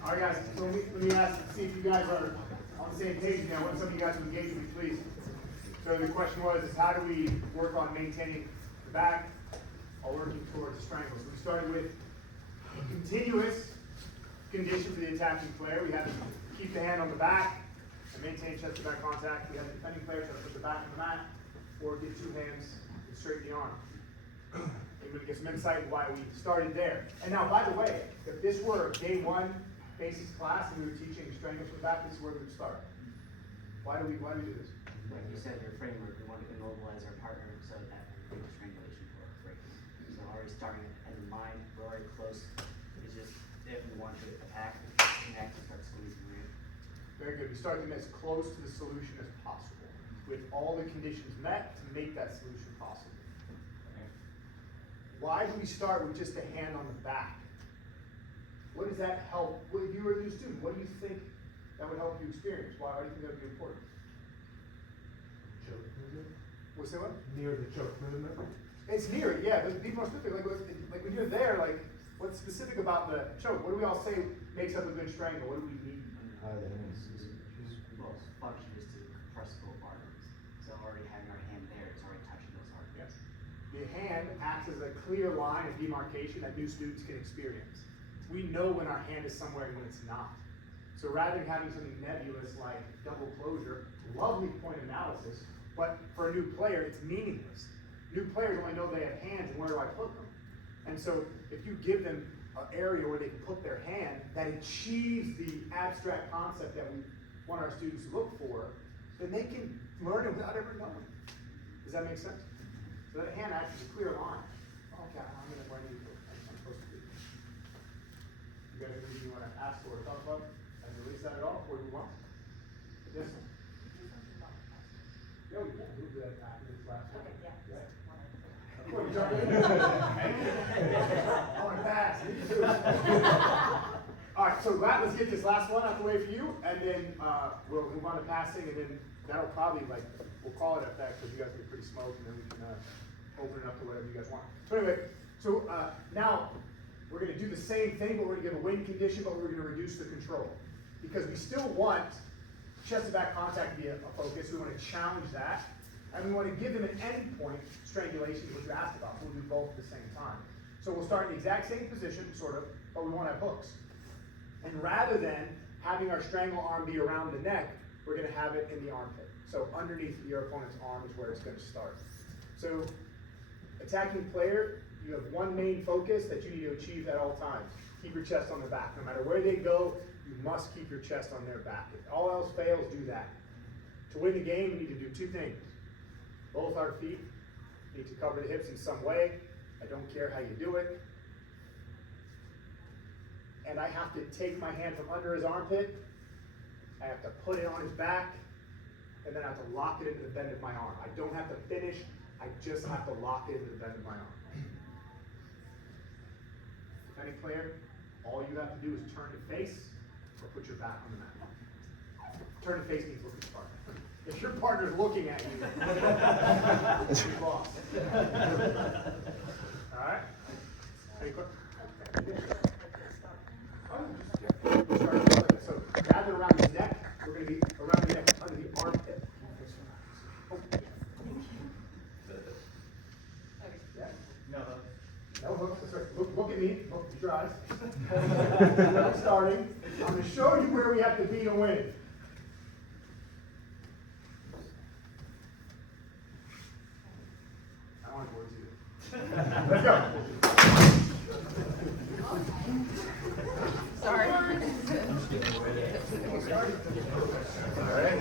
All right, guys, so let me see if you guys are on the same page now. What some of you guys would engage with me, please. So the question was, is how do we work on maintaining the back while working towards the strength? So we started with continuous condition for the attacking player. We have to keep the hand on the back and maintain chest to back contact. We have the defending player try to put the back on the mat or get two hands and straighten the arm. And we get some insight into why we started there. And now, by the way, if this were day one basics class and we were teaching strangles from the back, this is where we would start. Why do we do this? Like you said, your framework, we want to immobilize our partner so that we can strangulation for breaking. So already starting at the mind, we're already close. It's just if we want to attack, connect, and start squeezing in. Very good. We start them as close to the solution as possible, with all the conditions met to make that solution possible. Why do we start with just a hand on the back? What does that help? Well, if you were a new student, what do you think that would help you experience? Why do you think that would be important? Choke movement? What's that one? Near the choke movement? It's near it, yeah, but be more specific. Like when you're there, like what's specific about the choke? What do we all say makes up a good strangle? What do we need? Well, function is to compress both arteries. So already having our hand there is already touching those arteries. Yes. The hand acts as a clear line of demarcation that new students can experience. We know when our hand is somewhere and when it's not. So rather than having something nebulous like double closure, lovely point analysis, but for a new player, it's meaningless. New players only know they have hands and where do I put them. And so if you give them an area where they can put their hand that achieves the abstract concept that we want our students to look for, then they can learn it without ever knowing. Does that make sense? So that hand acts as a clear line. Oh, okay, I'm going to where I need to go. I'm supposed to be. You got anything you want to ask or talk about? Have you released that at all before we move on? Yes. Yeah, we can move that after this last one. Okay, yeah. What, you jumping in? I want to pass. All right, so let's get this last one out the way for you, and then we'll move on to passing, and then that'll probably, we'll call it at that because you guys get pretty smoked, and then we can open it up to whatever you guys want. So anyway, now we're going to do the same thing, but we're going to give a win condition, but we're going to reduce the control. Because we still want chest to back contact to be a focus. We want to challenge that. And we want to give them an endpoint strangulation, which you asked about. We'll do both at the same time. So we'll start in the exact same position, sort of, but we want to have hooks. And rather than having our strangle arm be around the neck, we're going to have it in the armpit. So underneath your opponent's arm is where it's going to start. So attacking player, you have one main focus that you need to achieve at all times. Keep your chest on the back. No matter where they go, you must keep your chest on their back. If all else fails, do that. To win the game, we need to do two things. Both our feet need to cover the hips in some way. I don't care how you do it. And I have to take my hand from under his armpit. I have to put it on his back. And then I have to lock it into the bend of my arm. I don't have to finish. I just have to lock it into the bend of my arm. Defending player, all you have to do is turn to face or put your back on the mat. Turn to face means look at your partner. If your partner's looking at you, you've lost. All right? Any questions? So rather around the neck, we're going to be around the neck under the armpit. No, look at me. Look at your eyes. I'm starting. I'm going to show you where we have to be to win. I want to go too. Let's go. Sorry. All right.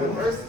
Go first.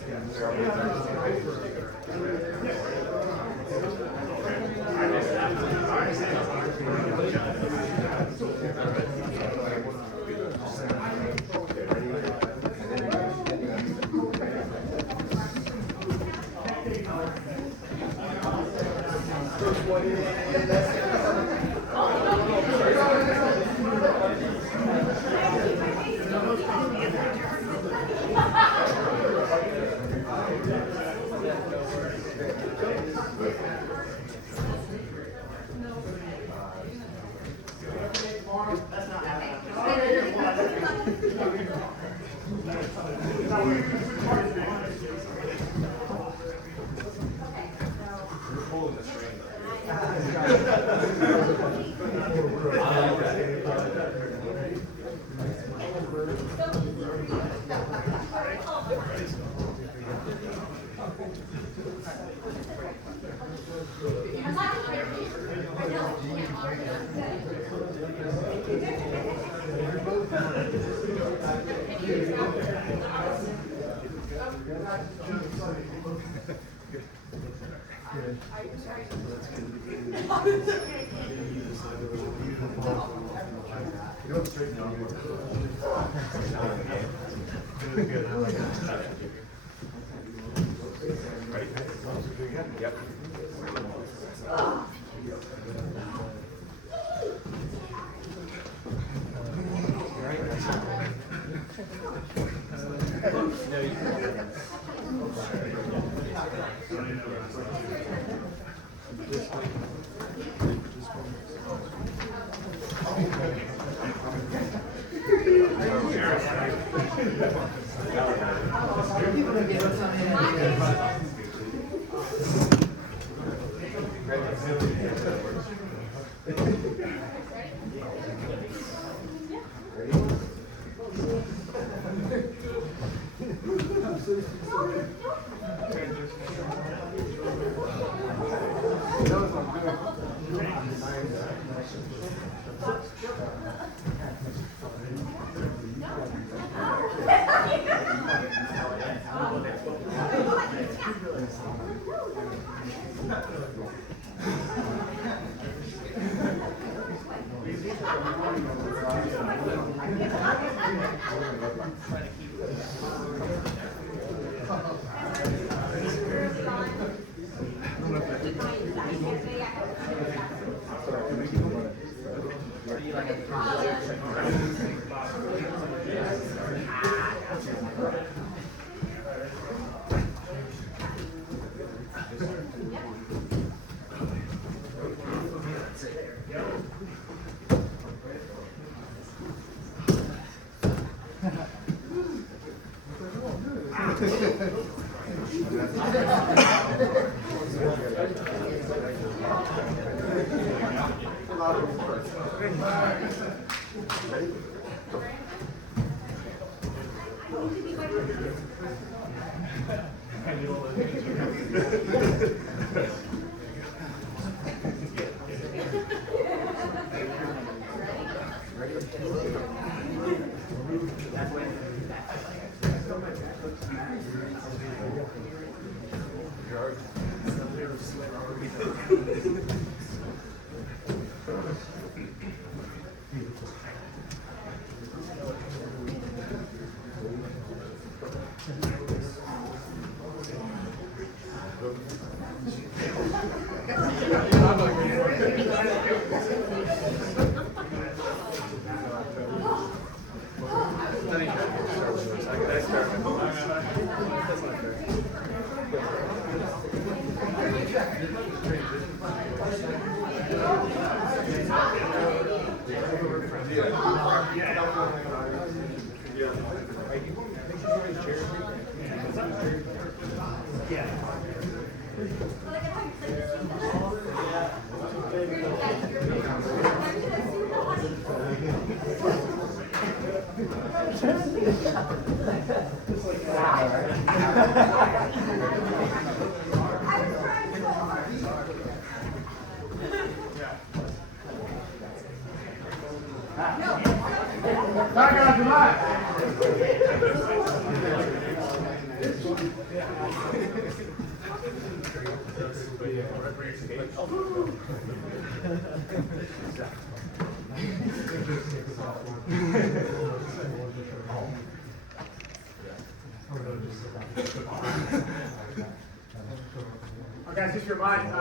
Guys, just your mind.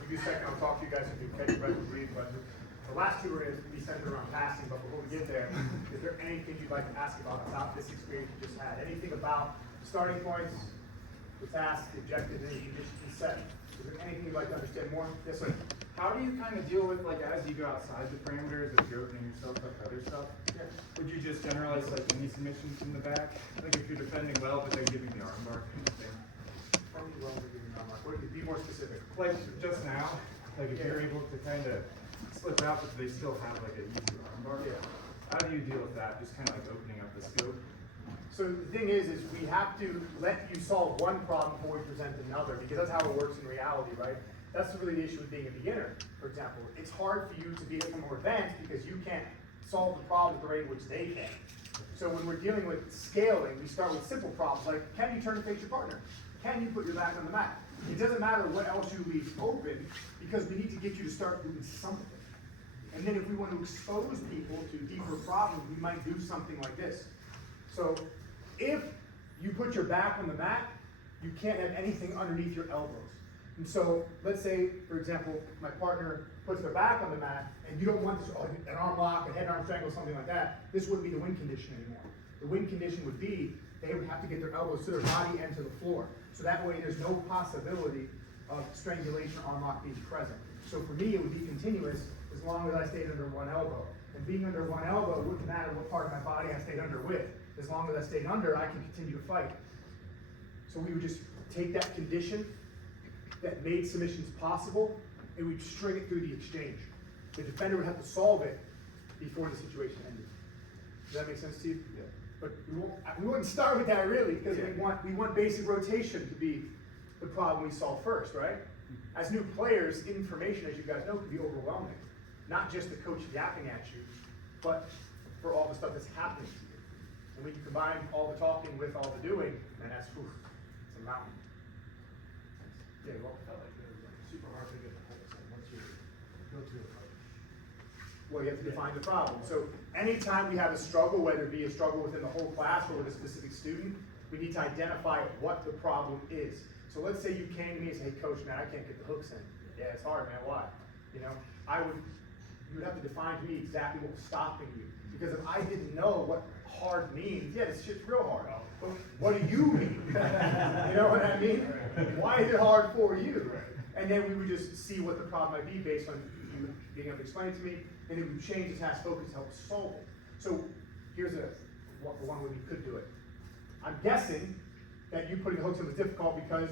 Give you a second. I'll talk to you guys if you catch your breath and breathe. But the last two are going to be centered around passing. But before we get there, is there anything you'd like to ask about this experience you just had? Anything about the starting points, the task, the objectives, anything you just set? Is there anything you'd like to understand more? Yes, sir. How do you kind of deal with, like, as you go outside the parameters, if you're opening yourself up to other stuff? Yeah. Would you just generalize, like, any submissions from the back? Like, if you're defending well, but then giving the arm bar kind of thing? Be more specific. Like, just now, like, if you're able to kind of slip out, but they still have like a easy armbar. Yeah. How do you deal with that? Just kind of like opening up the scope. So the thing is we have to let you solve one problem before we present another, because that's how it works in reality, right? That's really the issue with being a beginner, for example. It's hard for you to be more advanced because you can't solve the problem at the rate in which they can. So when we're dealing with scaling, we start with simple problems like, can you turn and face your partner? Can you put your back on the mat? It doesn't matter what else you leave open, because we need to get you to start doing something. And then if we want to expose people to deeper problems, we might do something like this. So if you put your back on the mat, you can't have anything underneath your elbows. And so let's say, for example, my partner puts their back on the mat, and you don't want this, an arm lock, a head arm strangle, something like that. This wouldn't be the win condition anymore. The win condition would be they would have to get their elbows to their body and to the floor. So that way there's no possibility of strangulation or arm lock being present. So for me, it would be continuous as long as I stayed under one elbow. And being under one elbow, it wouldn't matter what part of my body I stayed under with. As long as I stayed under, I can continue to fight. So we would just take that condition that made submissions possible, and we'd string it through the exchange. The defender would have to solve it before the situation ended. Does that make sense to you? Yeah. But we wouldn't start with that really, because we want basic rotation to be the problem we solve first, right? As new players, information, as you guys know, can be overwhelming. Not just the coach yapping at you, but for all the stuff that's happening to you. And when you combine all the talking with all the doing, then that's, it's a mountain. Yeah, well, I felt like it was like super hard to get the whole thing once you go to a coach. well, you have to define the problem. So anytime we have a struggle, whether it be a struggle within the whole class or with a specific student, we need to identify what the problem is. So let's say you came to me and say, hey coach, man, I can't get the hooks in. Yeah, it's hard, man, why? You know, you would have to define to me exactly what was stopping you. Because if I didn't know what hard means, yeah, this shit's real hard. But what do you mean? You know what I mean? Why is it hard for you? And then we would just see what the problem might be based on you being able to explain it to me, and it would change the task focus to help solve it. So here's the one way we could do it. I'm guessing that you putting the hooks in was difficult because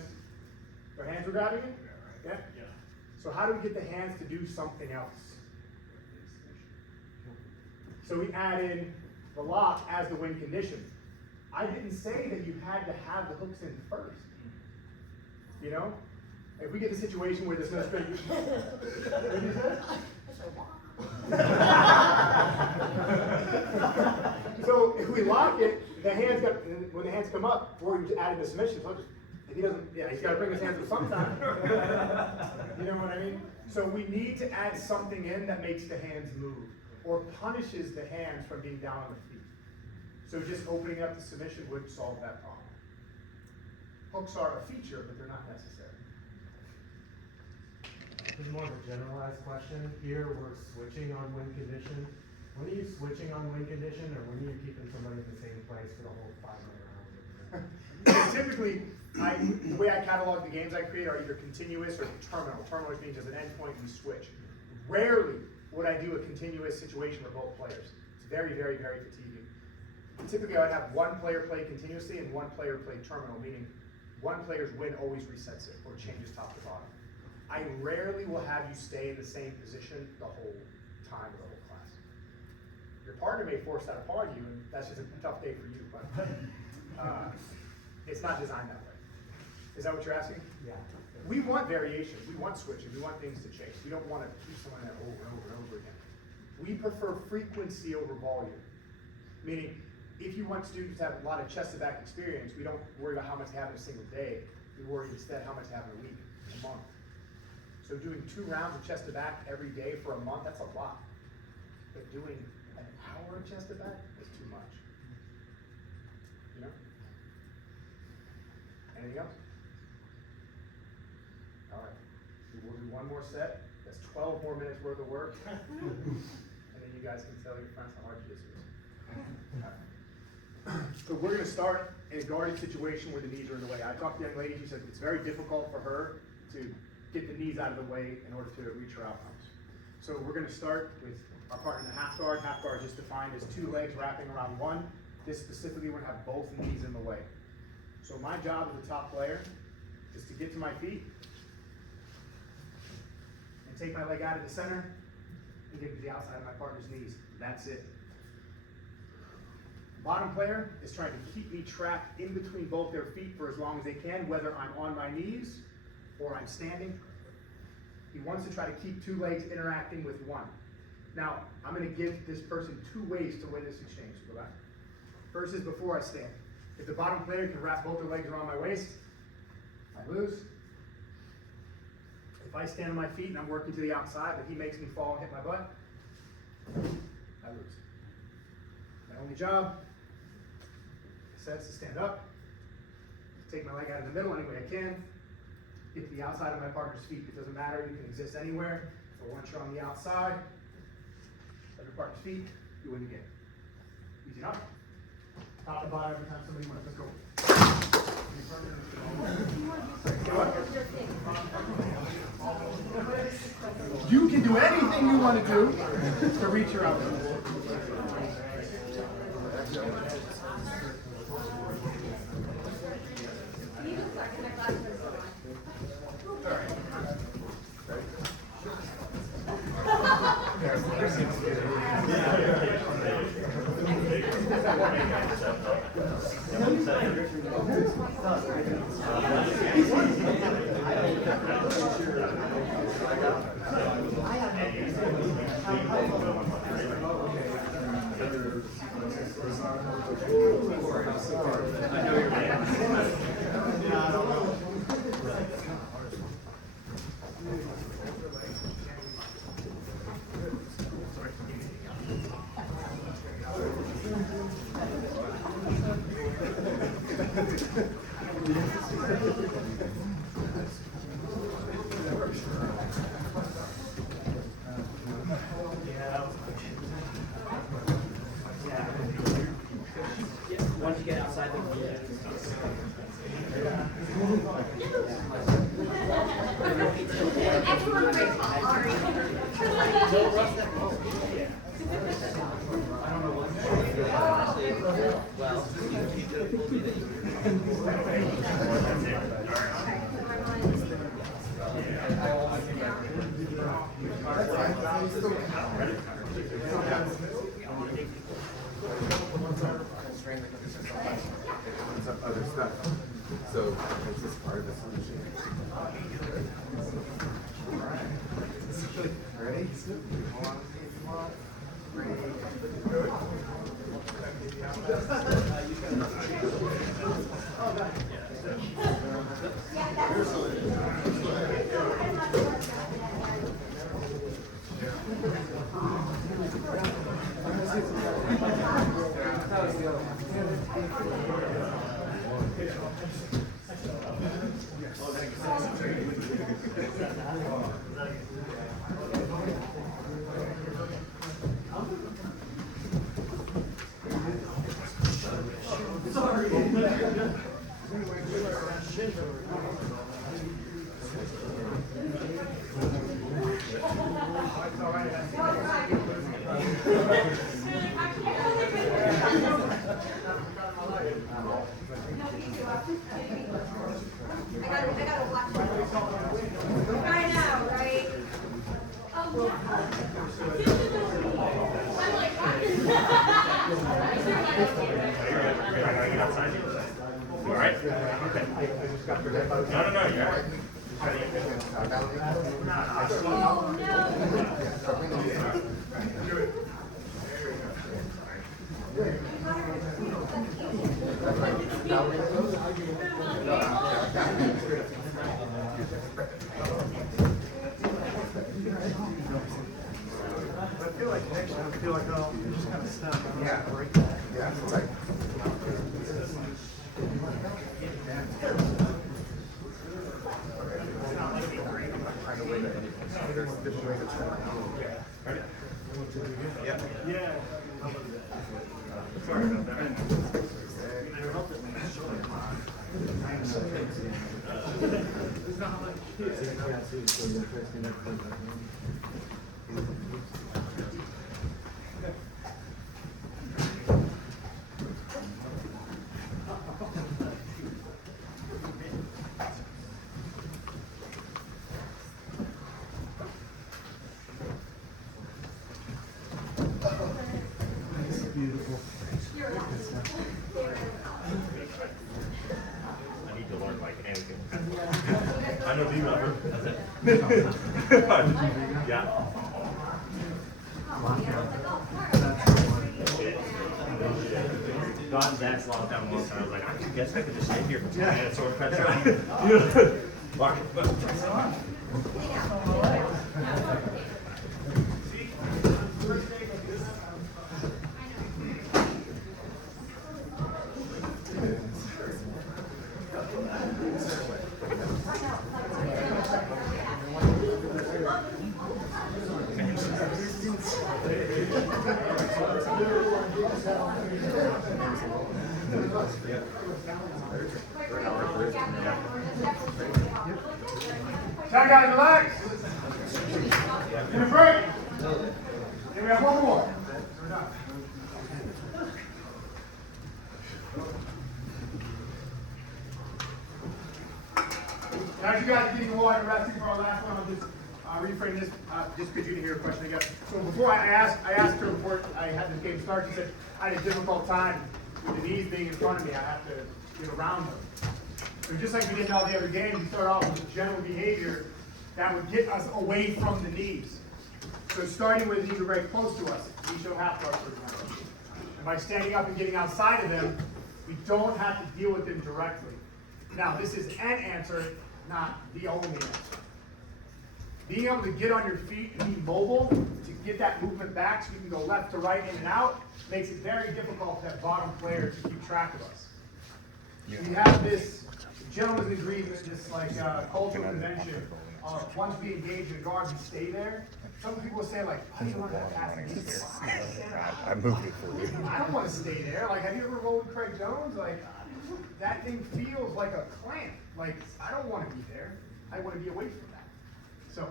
their hands were grabbing it? Yeah? Yeah. So how do we get the hands to do something else? So we added the lock as the win condition. I didn't say that you had to have the hooks in first. You know? If we get the situation where there's no straight. What did you say? So if we lock it, when the hands come up, or we added the submission, so if he doesn't, yeah, he's got to bring his hands up sometime. You know what I mean? So we need to add something in that makes the hands move, or punishes the hands from being down on the feet. So just opening up the submission would solve that problem. Hooks are a feature, but they're not necessary. This is more of a generalized question. Here we're switching on win condition. When are you switching on win condition, or when are you keeping somebody in the same place for the whole 5-minute round? Typically, the way I catalog the games I create are either continuous or terminal. Terminal means as an endpoint we switch. Rarely would I do a continuous situation with both players. It's very, very, very fatiguing. Typically, I would have one player play continuously and one player play terminal, meaning one player's win always resets it or changes top to bottom. I rarely will have you stay in the same position the whole time of the whole class. Your partner may force that upon you, and that's just a tough day for you, but it's not designed that way. Is that what you're asking? Yeah. We want variation, we want switching, we want things to change. We don't want to keep someone there over and over and over again. We prefer frequency over volume. Meaning, if you want students to have a lot of chest to back experience, we don't worry about how much they have in a single day. We worry instead how much they have in a week, a month. So doing 2 rounds of chest to back every day for a month, that's a lot. But doing an hour of chest to back is too much. You know? Anything else? All right. So we'll do one more set. That's 12 more minutes worth of work. And then you guys can tell your friends how hard this is. All right. So we're going to start in a guarded situation where the knees are in the way. I talked to the young lady, she said it's very difficult for her to get the knees out of the way in order to reach her outcomes. So we're going to start with our partner in the half guard. Half guard is defined as 2 legs wrapping around one. This specifically, we're going to have both knees in the way. So my job as a top player is to get to my feet and take my leg out of the center and get to the outside of my partner's knees. That's it. Bottom player is trying to keep me trapped in between both their feet for as long as they can, whether I'm on my knees or I'm standing. He wants to try to keep two legs interacting with one. Now, I'm going to give this person two ways to win this exchange. Go back. First is before I stand. If the bottom player can wrap both their legs around my waist, I lose. If I stand on my feet and I'm working to the outside, but he makes me fall and hit my butt, I lose. My only job is to stand up, take my leg out of the middle any way I can, get to the outside of my partner's feet. It doesn't matter, you can exist anywhere, but once you're on the outside of your partner's feet, you win the game. Easy enough. Top to bottom every time somebody wins. Let's go. You can do anything you want to do to reach your outcome. Once you get outside the other stuff. So it's just part of the solution. Ready? Yeah. Gotten that slot down once, and I was like, I guess I could just stay here for 10 minutes or if I try. Mark. Now guys, relax. Give a break. Here we have one more. We're done. As you guys are getting water, resting for our last one, I'll just reframe this just because you didn't hear a question again. So before I asked her before I had the game start, she said I had a difficult time with the knees being in front of me. I have to get around them. So just like we did all the other games, we start off with a general behavior that would get us away from the knees. So starting with knees are very close to us, knee show half guard, for example. And by standing up and getting outside of them, we don't have to deal with them directly. Now, this is an answer, not the only answer. Being able to get on your feet and be mobile, to get that movement back so we can go left to right, in and out, makes it very difficult for that bottom player to keep track of us. We have this gentleman's agreement, this like cultural convention of once we engage in a guard, we stay there. Some people will say like, oh, you want that pass? I moved it for you. I don't want to stay there. Like, have you ever rolled with Craig Jones? Like, that thing feels like a clamp. Like, I don't want to be there. I want to be away from that. So,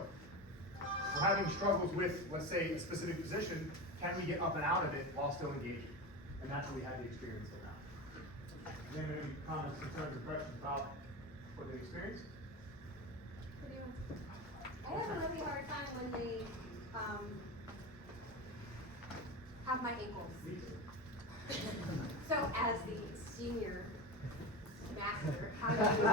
we're having struggles with, let's say, a specific position. Can we get up and out of it while still engaging? And that's what we had the experience of now. And then any comments, concerns, or questions about what they experienced? I have a really hard time when they have my ankles. So as the senior master, how do you?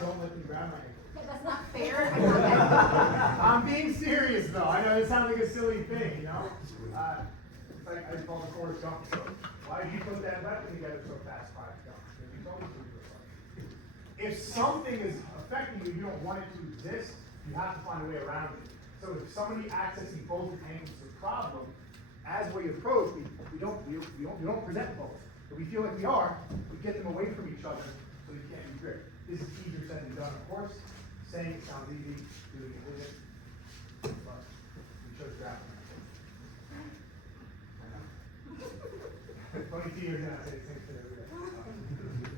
Don't let them grab my ankle. That's not fair. I know that. I'm being serious though. I know it sounds like a silly thing, you know? It's like I call the Forrest Gump. Why did you put that weapon together so fast, Forrest Gump? You told me to do it. If something is affecting you, you don't want it to exist, you have to find a way around it. So if somebody accessing both ankles is a problem, as we approach, we don't present both. If we feel like we are, we get them away from each other so they can't be gripped. This is easier said than done, of course. Saying it sounds easy, doing it with it. But we chose grappling. I know. 22 years in, I say the same thing every day.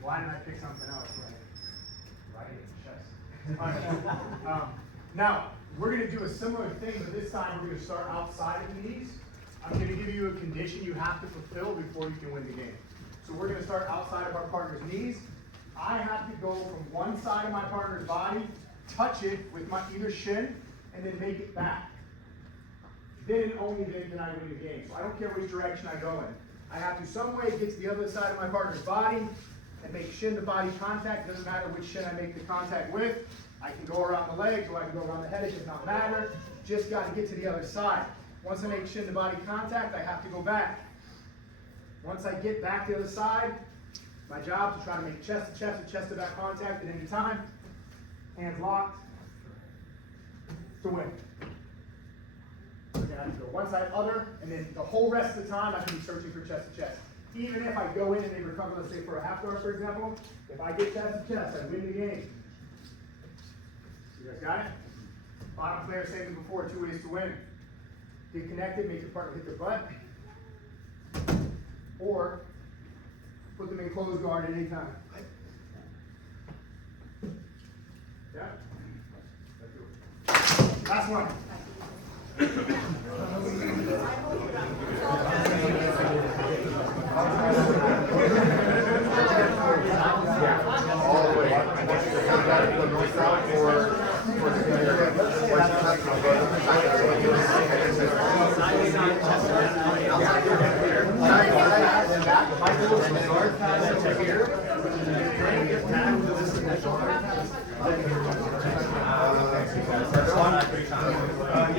Why didn't I pick something else? Right in the chest. Now, we're going to do a similar thing, but this time we're going to start outside of the knees. I'm going to give you a condition you have to fulfill before you can win the game. So we're going to start outside of our partner's knees. I have to go from one side of my partner's body, touch it with my either shin, and then make it back. Then and only then can I win the game. So I don't care which direction I go in. I have to some way get to the other side of my partner's body and make shin to body contact. Doesn't matter which shin I make the contact with. I can go around the legs or I can go around the head. It does not matter. Just got to get to the other side. Once I make shin to body contact, I have to go back. Once I get back to the other side, my job is to try to make chest to chest or chest to back contact at any time. Hands locked to win. Okay, I have to go one side, other, and then the whole rest of the time I can be searching for chest to chest. Even if I go in and they recover, let's say for a half guard, for example, if I get chest to chest, I win the game. You guys got it? Bottom player, same as before, 2 ways to win. Get connected, make your partner hit their butt, or put them in closed guard at any time. Yeah? Last one.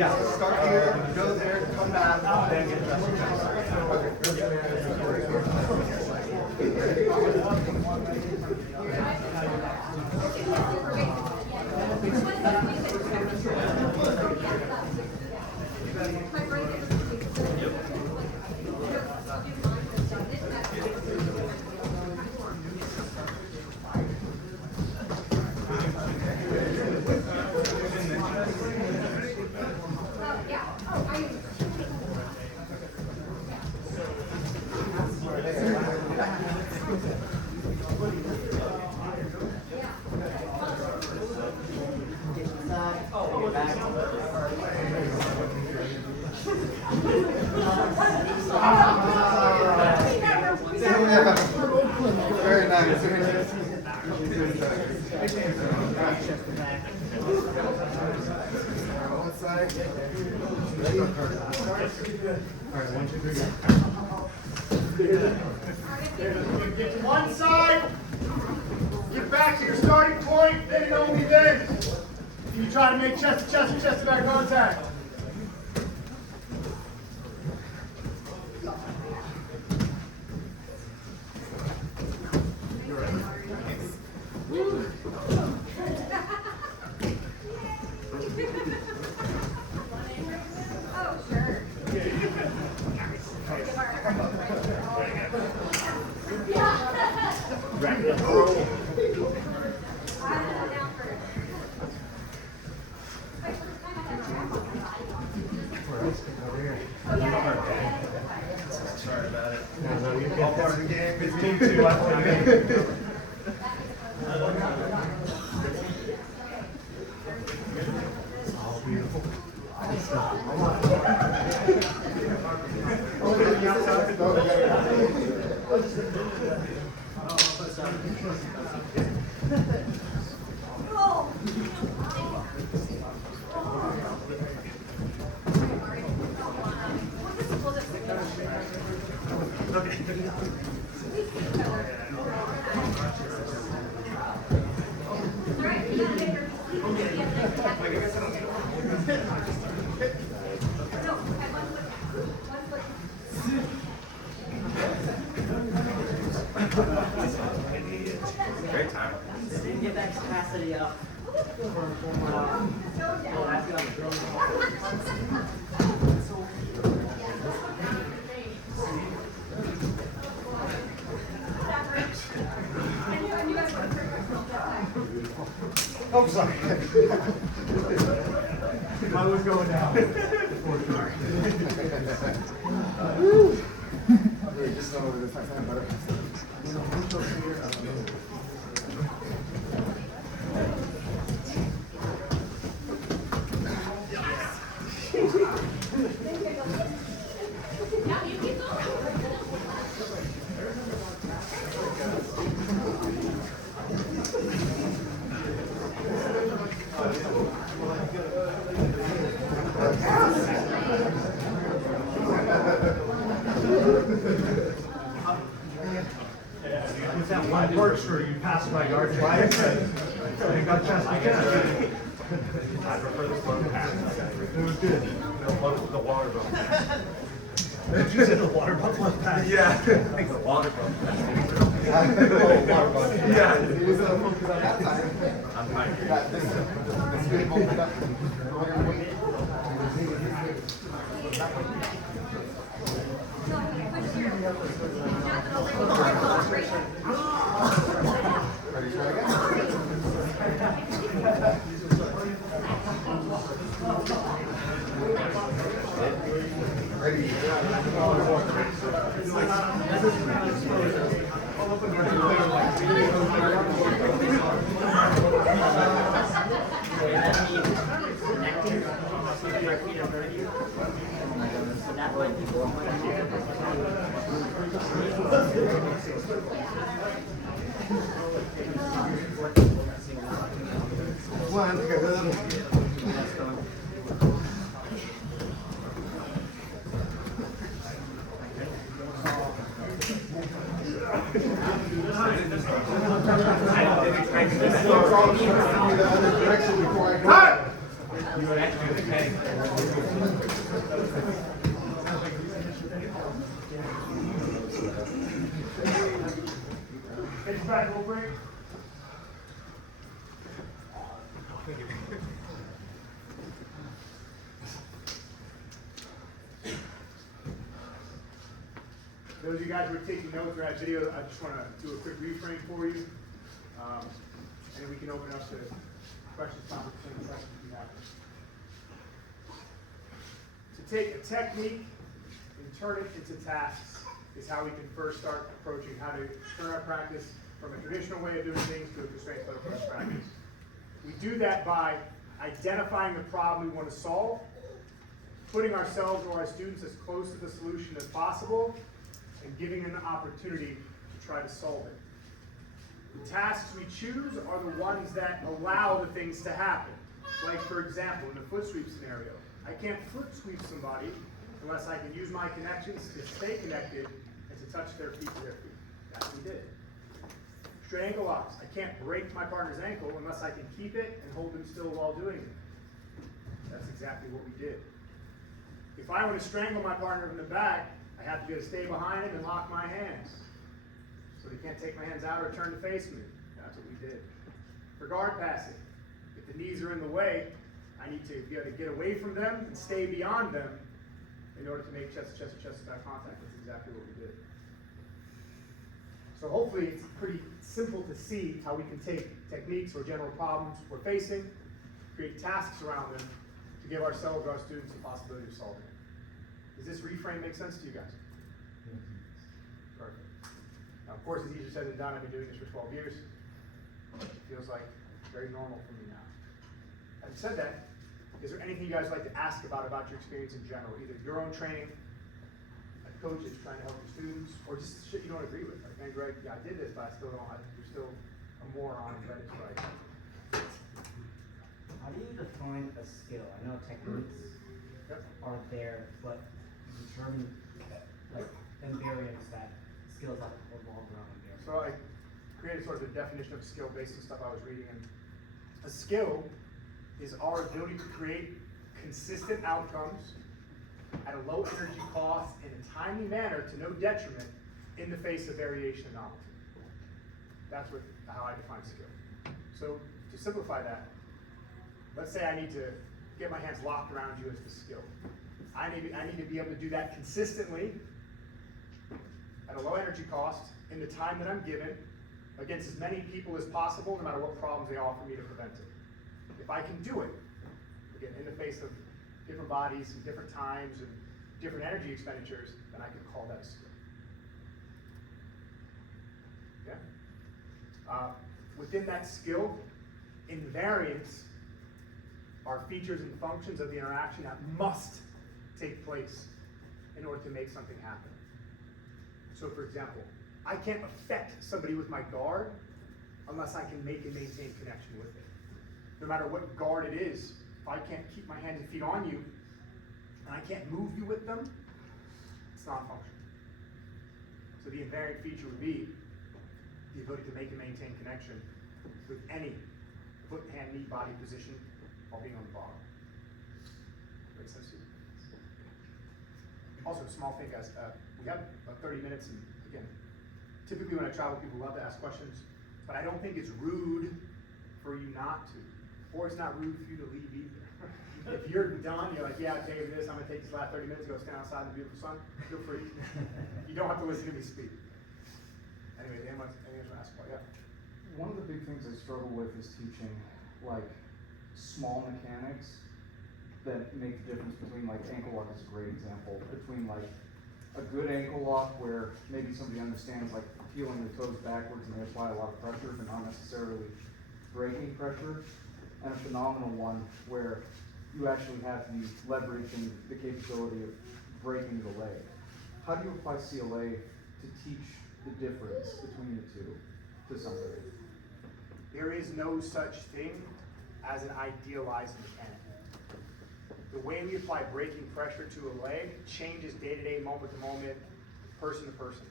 Yeah, start here, go there, come back, then get My brain yeah. Oh, I Very nice. Very nice. One side. Ready? All right, 1, 2, 3, go. Get to one side. Get back to your starting point, then and only then. You try to make chest to chest to back contact. oh, sure. Sorry about it. All part of the game. It's me too. I play the game. Great time. Get that capacity up. Oh, sorry. I was going down. Just know the fact that better. Was that one works where you pass by guard twice and got chest to chest? I prefer the slow pass. It was good. The water bubble. You said the water buffalo pass? Yeah. I think the water bubble. Yeah, it was focus on that side. I'm fine. This game opened up. Ready to try again? Ready? One, good. It's back real quick. Those of you guys who are taking notes or have video, I just want to do a quick reframe for you. And then we can open up to questions, comments, and questions you have. To take a technique and turn it into tasks is how we can first start approaching how to turn our practice from a traditional way of doing things to a constraint-focused practice. We do that by identifying the problem we want to solve, putting ourselves or our students as close to the solution as possible, and giving them an opportunity to try to solve it. The tasks we choose are the ones that allow the things to happen. Like, for example, in the foot sweep scenario, I can't foot sweep somebody unless I can use my connections to stay connected and to touch their feet to their feet. That's what we did. Straight ankle locks. I can't break my partner's ankle unless I can keep it and hold them still while doing it. That's exactly what we did. If I want to strangle my partner from the back, I have to be able to stay behind him and lock my hands. So they can't take my hands out or turn to face me. That's what we did. For guard passing, if the knees are in the way, I need to be able to get away from them and stay beyond them in order to make chest to chest to chest back contact. That's exactly what we did. So hopefully it's pretty simple to see how we can take techniques or general problems we're facing, create tasks around them to give ourselves or our students the possibility of solving it. Does this reframe make sense to you guys? Perfect. Now, of course, it's easier said than done. I've been doing this for 12 years. It feels like very normal for me now. Having said that, is there anything you guys like to ask about your experience in general? Either your own training, a coach that's trying to help your students, or just shit you don't agree with. Like, man, Greg, yeah, I did this, but I still don't. You're still a moron and ready to right. How do you define a skill? I know techniques are there, but determine like invariants that skills have to evolve around invariants. So I created sort of a definition of a skill based on stuff I was reading, and a skill is our ability to create consistent outcomes at a low energy cost in a timely manner to no detriment in the face of variation and novelty. That's how I define skill. So to simplify that, let's say I need to get my hands locked around you as the skill. I need to be able to do that consistently at a low energy cost in the time that I'm given against as many people as possible, no matter what problems they offer me to prevent it. If I can do it, again, in the face of different bodies and different times and different energy expenditures, then I can call that a skill. Yeah? Within that skill, invariants are features and functions of the interaction that must take place in order to make something happen. So for example, I can't affect somebody with my guard unless I can make and maintain connection with it. No matter what guard it is, if I can't keep my hands and feet on you, and I can't move you with them, it's not functional. So the invariant feature would be the ability to make and maintain connection with any foot, hand, knee, body position while being on the bottom. Makes sense to you? Also, a small thing, guys, we have about 30 minutes, and again, typically when I travel, people love to ask questions, but I don't think it's rude for you not to, or it's not rude for you to leave either. If you're done, you're like, yeah, I tell you this, I'm gonna take this last 30 minutes, go stand outside in the beautiful sun, feel free. You don't have to listen to me speak. Anyway, anyone else want to ask about? Yeah. One of the big things I struggle with is teaching like small mechanics that make the difference between, like, ankle lock is a great example, between like a good ankle lock where maybe somebody understands like peeling the toes backwards and they apply a lot of pressure but not necessarily breaking pressure, and a phenomenal one where you actually have the leverage and the capability of breaking the leg. How do you apply CLA to teach the difference between the two to somebody? There is no such thing as an idealized mechanic. The way we apply braking pressure to a leg changes day-to-day, moment-to-moment, person-to-person.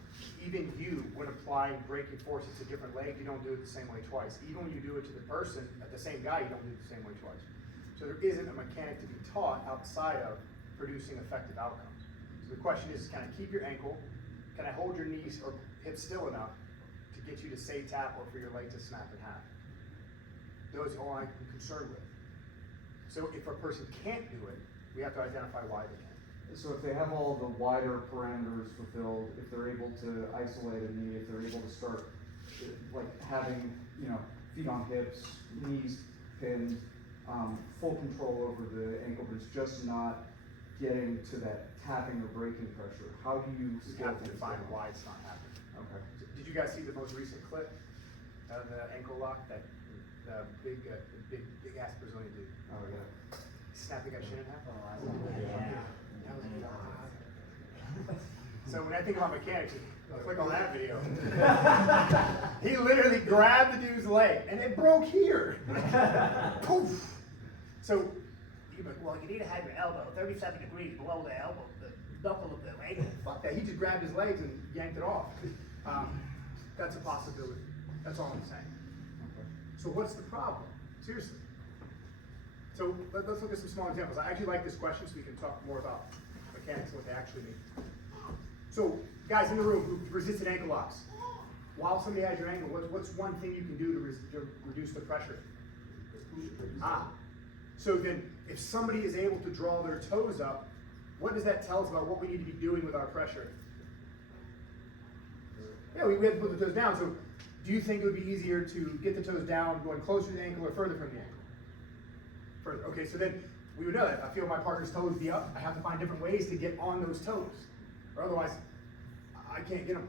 Even you, when applying braking forces to different legs, you don't do it the same way twice. Even when you do it to the person, the same guy, you don't do it the same way twice. So there isn't a mechanic to be taught outside of producing effective outcomes. So the question is, can I keep your ankle? Can I hold your knees or hips still enough to get you to say tap or for your leg to snap in half? Those are all I'm concerned with. So if a person can't do it, we have to identify why they can't. So if they have all the wider parameters fulfilled, if they're able to isolate a knee, if they're able to start like having, you know, feet on hips, knees pinned, full control over the ankle, but it's just not getting to that tapping or breaking pressure, how do you We scale have to things define down? why it's not happening. Okay. Did you guys see the most recent clip of the ankle lock that the big ass Brazilian dude? Oh, yeah. Snapping that shin in half? That was So when I think about mechanics, click on that video. He literally grabbed the dude's leg and it broke here. Poof. So you're like, well, you need to have your elbow 37 degrees below the elbow, the knuckle of the ankle. Fuck that. He just grabbed his legs and yanked it off. That's a possibility. That's all I'm saying. So what's the problem? Seriously. So let's look at some small examples. I actually like this question so we can talk more about mechanics and what they actually mean. So guys in the room who resisted ankle locks, while somebody has your ankle, what's one thing you can do to reduce the pressure? So then if somebody is able to draw their toes up, what does that tell us about what we need to be doing with our pressure? Yeah, we have to put the toes down. So do you think it would be easier to get the toes down going closer to the ankle or further from the ankle? Further. Okay, so then we would know that. If I feel my partner's toes be up, I have to find different ways to get on those toes. Or otherwise, I can't get them.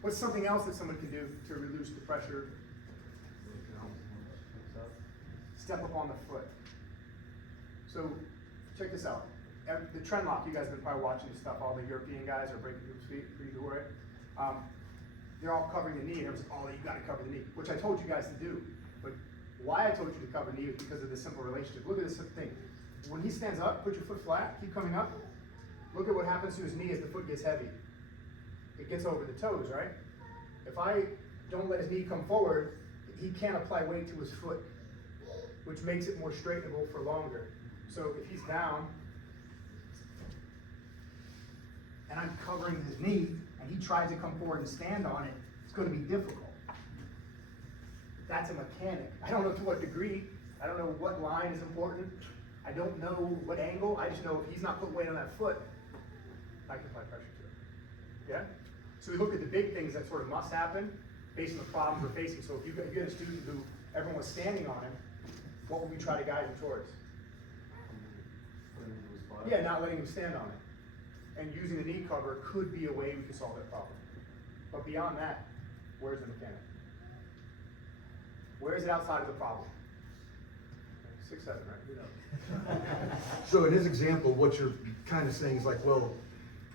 What's something else that someone can do to reduce the pressure? Step up on the foot. So check this out. The trend lock, you guys have been probably watching this stuff, all the European guys are breaking people's feet, pretty good at it. They're all covering the knee, and everyone's like, oh, you gotta cover the knee, which I told you guys to do. But why I told you to cover the knee is because of this simple relationship. Look at this thing. When he stands up, put your foot flat, keep coming up. Look at what happens to his knee as the foot gets heavy. It gets over the toes, right? If I don't let his knee come forward, he can't apply weight to his foot, which makes it more straightenable for longer. So if he's down, and I'm covering his knee, and he tries to come forward and stand on it, it's going to be difficult. That's a mechanic. I don't know to what degree, I don't know what line is important, I don't know what angle, I just know if he's not putting weight on that foot, I can apply pressure to it. Yeah? So we look at the big things that sort of must happen based on the problems we're facing. So if you had a student who everyone was standing on him, what would we try to guide him towards? Yeah, not letting him stand on it. And using the knee cover could be a way we could solve that problem. But beyond that, where's the mechanic? Where is it outside of the problem? 6, 7, right? Who knows? So in his example, what you're kind of saying is like, well,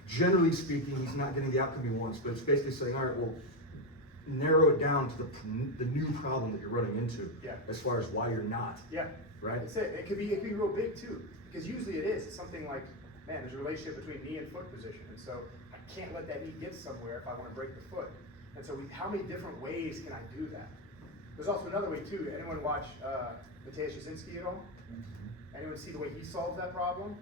generally speaking, he's not getting the outcome he wants, but it's basically saying, all right, well, narrow it down to the new problem that you're running into. Yeah. As far as why you're not. Yeah. Right? That's it. It could be real big too. Because usually it is. It's something like, man, there's a relationship between knee and foot position. And so I can't let that knee get somewhere if I want to break the foot. And so how many different ways can I do that? There's also another way too. Anyone watch Mateusz Jasinski at all? Anyone see the way he solves that problem?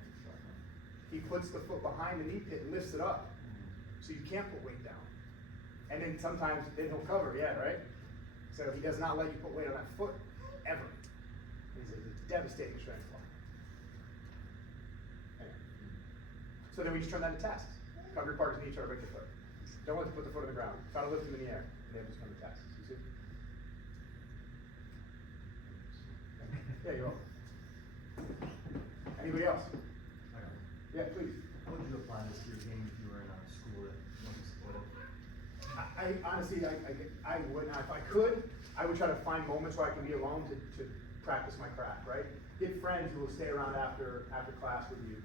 He puts the foot behind the knee pit and lifts it up. So you can't put weight down. And then sometimes then he'll cover, yeah, right? So he does not let you put weight on that foot, ever. He's a devastating strength block. Anyway. So then we just turn that into tasks. Cover your partner's knee, try to break the foot. Don't let them put the foot on the ground. Try to lift them in the air. And then just come to tasks. You see? Yeah, you're welcome. Anybody else? Yeah, please. How would you apply this to your game if you were in a school that wasn't supportive? I honestly, I would not. If I could, I would try to find moments where I can be alone to practice my craft, right? Get friends who will stay around after class with you.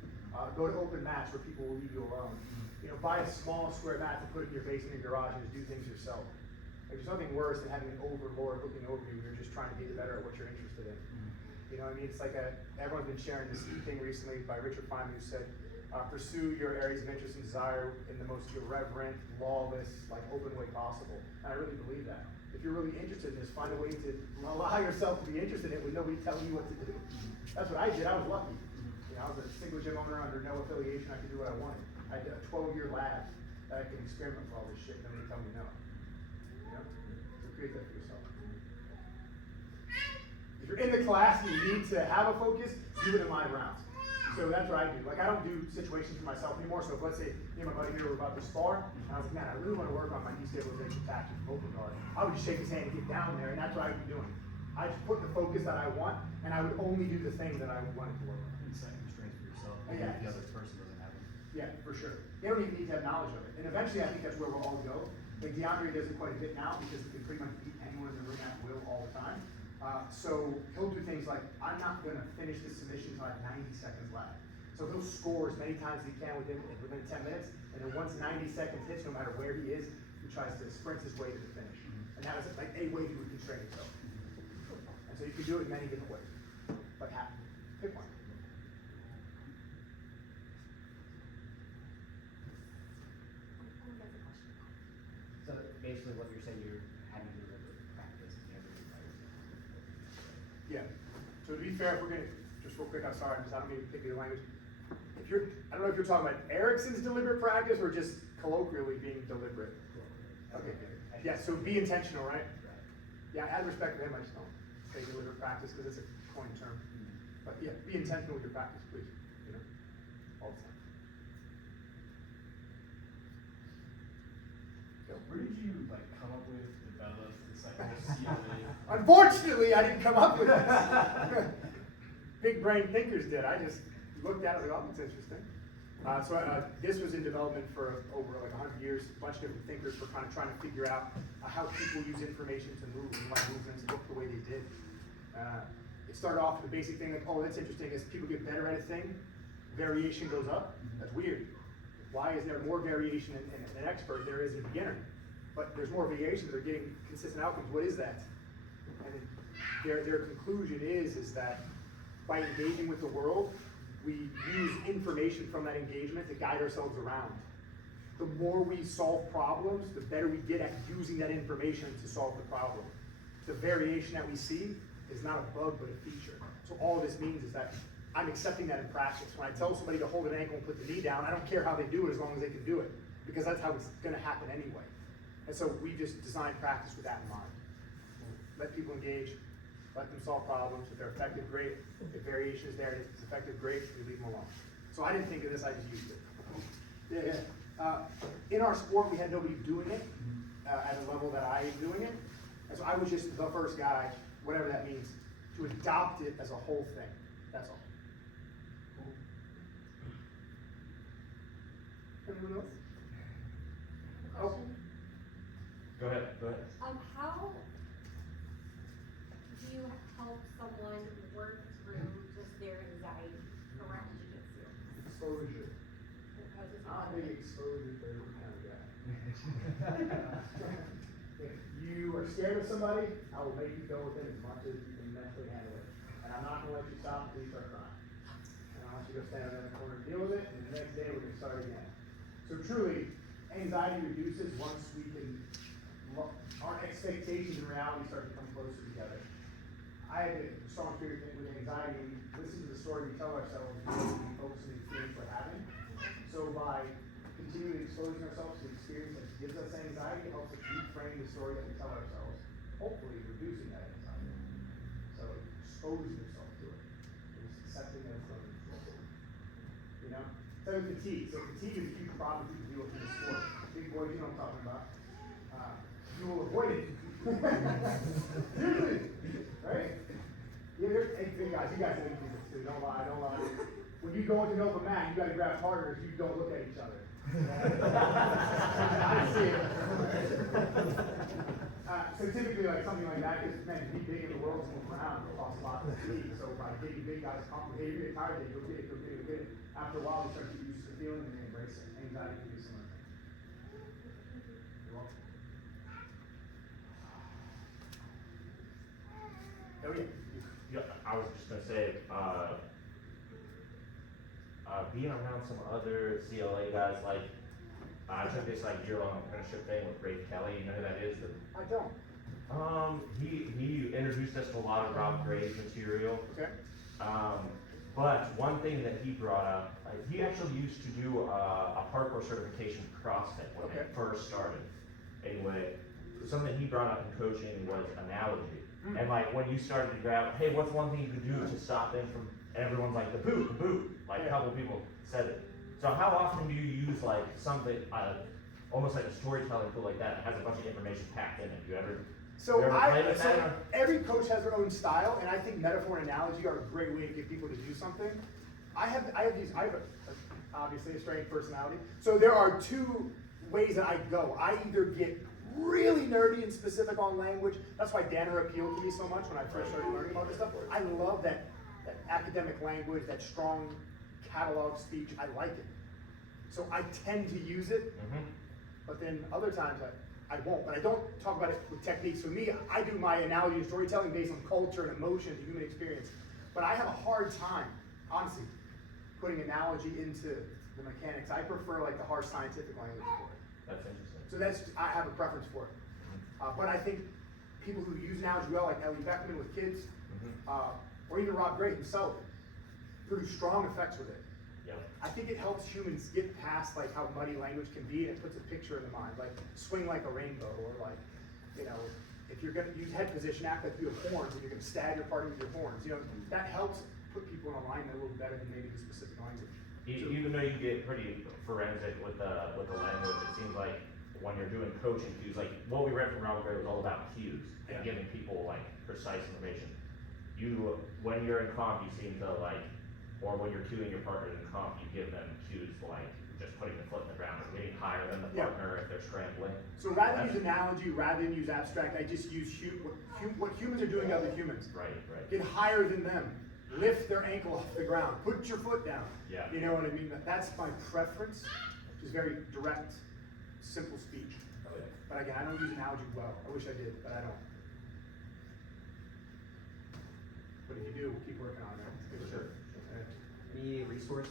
Go to open mats where people will leave you alone. You know, buy a small square mat to put in your basement or garage and just do things yourself. Like, there's nothing worse than having an overlord looking over you. You're just trying to get better at what you're interested in. You know what I mean? It's like everyone's been sharing this thing recently by Richard Feynman who said, pursue your areas of interest and desire in the most irreverent, lawless, like open way possible. And I really believe that. if you're really interested in this, find a way to allow yourself to be interested in it with nobody telling you what to do. That's what I did. I was lucky. You know, I was a single gym owner under no affiliation. I could do what I wanted. I did a 12-year lab that I could experiment with all this shit. Nobody tell me no. You know, so create that for yourself. If you're in the class and you need to have a focus, do it in live rounds. So that's what I do. Like, I don't do situations for myself anymore. So if, let's say me and my buddy here were about to spar, and I was like, man, I really want to work on my destabilization tactic from open guard. I would just shake his hand and get down there, and that's what I would be doing. I just put the focus that I want, and I would only do the thing that I wanted to work on. And setting constraints for yourself, even Yeah. if the other person doesn't have them. Yeah, for sure. They don't even need to have knowledge of it. And eventually, I think that's where we'll all go. Like, DeAndre does it quite a bit now because he can pretty much beat anyone in the room at will all the time. So he'll do things like, I'm not going to finish this submission until I have 90 seconds left. So he'll score as many times as he can within 10 minutes. And then once 90 seconds hits, no matter where he is, he tries to sprint his way to the finish. And that is like a way to constrain yourself. And so you can do it in many different ways. But pick one. So basically what you're saying, you're having to deliver practice in every fight. Yeah. So to be fair, if we're gonna, just real quick, I'm sorry, because I don't mean to pick your language. If you're, I don't know if you're talking about Erickson's deliberate practice or just colloquially being deliberate. Okay, good. Yeah, so be intentional, right? Yeah, I have respect for him, I just don't say deliberate practice because it's a coined term. But yeah, be intentional with your practice, please, you know, all the time. Where did you like come up with, develop this like whole CLA? Unfortunately, I didn't come up with this. Big brain thinkers did. I just looked at it like, oh, that's interesting. This was in development for over like 100 years. A bunch of different thinkers were kind of trying to figure out how people use information to move and why movements look the way they did. It started off with the basic thing like, oh, that's interesting. As people get better at a thing, variation goes up. That's weird. Why is there more variation in an expert than there is in a beginner? But there's more variation, but they're getting consistent outcomes. What is that? And their conclusion is that by engaging with the world, we use information from that engagement to guide ourselves around. The more we solve problems, the better we get at using that information to solve the problem. The variation that we see is not a bug, but a feature. So all this means is that I'm accepting that in practice. When I tell somebody to hold an ankle and put the knee down, I don't care how they do it as long as they can do it, because that's how it's gonna happen anyway. And so we just design practice with that in mind. Let people engage, let them solve problems. If they're effective, great. If variation is there and it's effective, great. We leave them alone. So I didn't think of this, I just used it. Yeah. In our sport, we had nobody doing it at a level that I am doing it. And so I was just the first guy, whatever that means, to adopt it as a whole thing. That's all. Anyone else? Oh. Go ahead. How do you help someone work through just their anxiety around jiu-jitsu? Exposure. Because it's I'm a not- big exposure therapy kind of guy. If you are scared of somebody, I will make you go with it as much as you can mentally handle it. And I'm not gonna let you stop until you start crying. And I want you to go stand in the corner and deal with it, and the next day we're gonna start again. So truly, anxiety reduces once we can, our expectations and reality start to come closer together. I have a strong fear with anxiety. We listen to the story we tell ourselves, we focus on the experience we're having. So by continually exposing ourselves to the experience that gives us anxiety, it helps us reframe the story that we tell ourselves, hopefully reducing that anxiety. So expose yourself to it. Just accepting that it's going to be. You know? So with fatigue. So fatigue is a huge problem people deal with in the sport. Big boys, you know what I'm talking about. You will avoid it. Usually, right? Hey, big guys, you guys have been through this too. Don't lie. When you go into an open mat, you got to grab partners. You don't look at each other. I see it. So typically, like something like that, because man, to be big in the world to move around, it costs a lot of fatigue. So by getting big guys comfortable, hey, you get tired, you'll get it. After a while, they start to get used to the feeling and they embrace it. Anxiety can be similar. You're welcome. Oh yeah. Yeah, I was just gonna say, being around some other CLA guys, like, I took this like year-long apprenticeship thing with Ray Kelly. You know who that is? I don't. He introduced us to a lot of Rob Gray's material. Okay. But one thing that he brought up, he actually used to do a parkour certification for CrossFit when Okay. it first started. Anyway, something he brought up in coaching was analogy. And like when you started to grab, hey, what's one thing you could do to stop them from, and everyone's like, the boot, the boot. Like a couple people said it. So how often do you use like something, almost like a storytelling tool like that, that has a bunch of information packed in it? Do you ever? So, you ever play with that, or? every coach has their own style, and I think metaphor and analogy are a great way to get people to do something. I have obviously a strange personality. So there are two ways that I go. I either get really nerdy and specific on language. That's why Danner appealed to me so much when I first started learning about this stuff. I love that academic language, that strong catalog speech. I like it. So I tend to use it, but then other times I won't. But I don't talk about it with techniques. For me, I do my analogy and storytelling based on culture and emotion and human experience. But I have a hard time, honestly, putting analogy into the mechanics. I prefer like the harsh scientific language for it. That's interesting. So I have a preference for it. But I think people who use analogy well, like Ellie Beckman with kids, or even Rob Gray himself, produce strong effects with it. Yep. I think it helps humans get past like how muddy language can be, and it puts a picture in the mind, like swing like a rainbow, or like, you know, if you're gonna use head position, act like you have horns, and you're gonna stab your partner with your horns. You know, that helps put people in alignment a little better than maybe the specific language. Even though you get pretty forensic with the language, it seems like when you're doing coaching cues, like what we read from Robert Gray was all about cues and giving people like precise information. When you're in comp, you seem to like, or when you're cueing your partner in comp, you give them cues like just putting the foot in the ground or getting higher than the partner if they're scrambling. So rather than use analogy, rather than use abstract, I just use what humans are doing to other humans. Right. Get higher than them. Lift their ankle off the ground. Put your foot down. Yeah. You know what I mean? That's my preference, which is very direct, simple speech. Oh, yeah. But again, I don't use analogy well. I wish I did, but I don't. But if you do, we'll keep working on it. For sure. Any other resource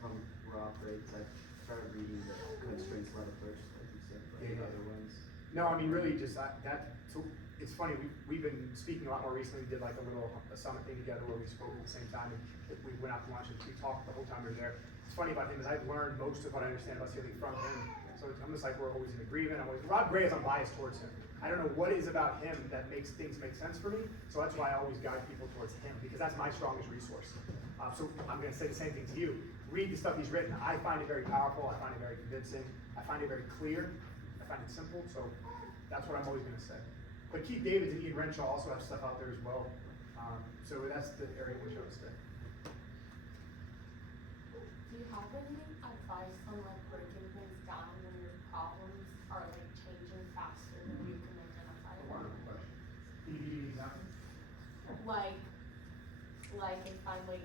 from Rob Gray? Because I started reading the Constraints Love Approach, like you said, but other ones. No, I mean really just so it's funny, we've been speaking a lot more recently. We did like a summit thing together where we spoke at the same time, and we went out to lunch and we talked the whole time we were there. It's funny about him is I've learned most of what I understand about healing from him. So it's almost like we're always in agreement. Rob Gray is unbiased towards him. I don't know what it is about him that makes things make sense for me. So that's why I always guide people towards him, because that's my strongest resource. So I'm gonna say the same thing to you. Read the stuff he's written. I find it very powerful. I find it very convincing. I find it very clear. I find it simple. So that's what I'm always gonna say. But Keith Davids and Ian Renshaw also have stuff out there as well. So that's the area in which I would stay. Do you have any advice on like breaking things down when your problems are like changing faster than you can identify? Wonderful question. Can you give me an example? Like if I'm like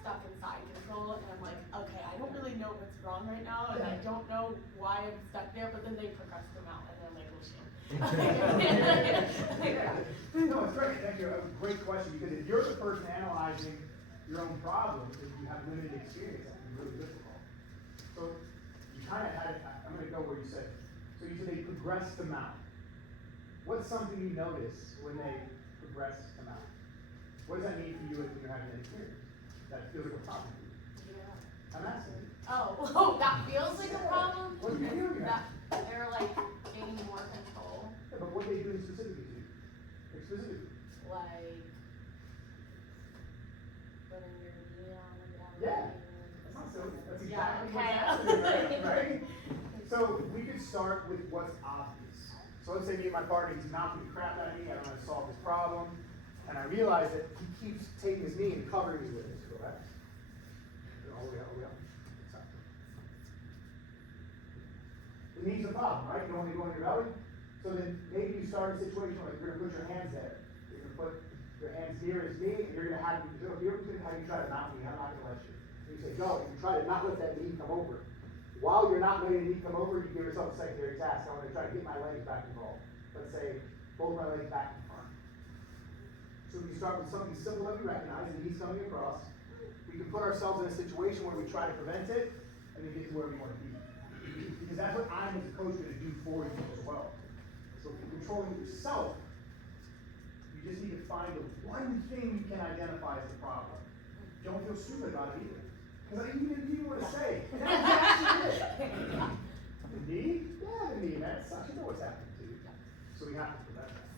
stuck in side control and I'm like, okay, I don't really know what's wrong right now, and I don't know why I'm stuck there, but then they progress them out and they're like, oh shit. No, it's great. Thank you. A great question, because if you're the person analyzing your own problems and you have limited experience, that can be really difficult. So you kind of had it. I'm going to go where you said. So you said they progress them out. What's something you notice when they progress them out? What does that mean for you when you're having that experience? That feels like a problem for you. Yeah. I'm asking. Oh, that feels like a problem? What do you mean? That they're like gaining more control. Yeah, but what are they doing specifically to you? Like specifically. Like putting your knee on the ground. Yeah. That's not silly. That's exactly Yeah, what's okay. happening, right? So we could start with what's obvious. So let's say me and my partner, he's knocking the crap out of me, I don't want to solve this problem, and I realize that he keeps taking his knee and covering me with it. So go back. All the way up, all the way up. Stop. The knee's a problem, right? You don't want to go in your belly. So then maybe you start a situation where you're going to put your hands there. You're going to put your hands near his knee, and you're going to have him try to mount me. I'm not going to let you. And you say, go. And you try to not let that knee come over. While you're not letting the knee come over, you give yourself a secondary task. I want to try to get my legs back involved. Let's say, both my legs back in front. So we start with something simple that we recognize, the knee's coming across. We can put ourselves in a situation where we try to prevent it, and then get to where we want to be. Because that's what I'm as a coach going to do for you as well. So if you're controlling yourself, you just need to find the one thing you can identify as the problem. Don't feel stupid about it either. Because I even want to say, that's actually it. The knee? Yeah, the knee, man, it sucks. You know what's happening to you. So we have to prevent that.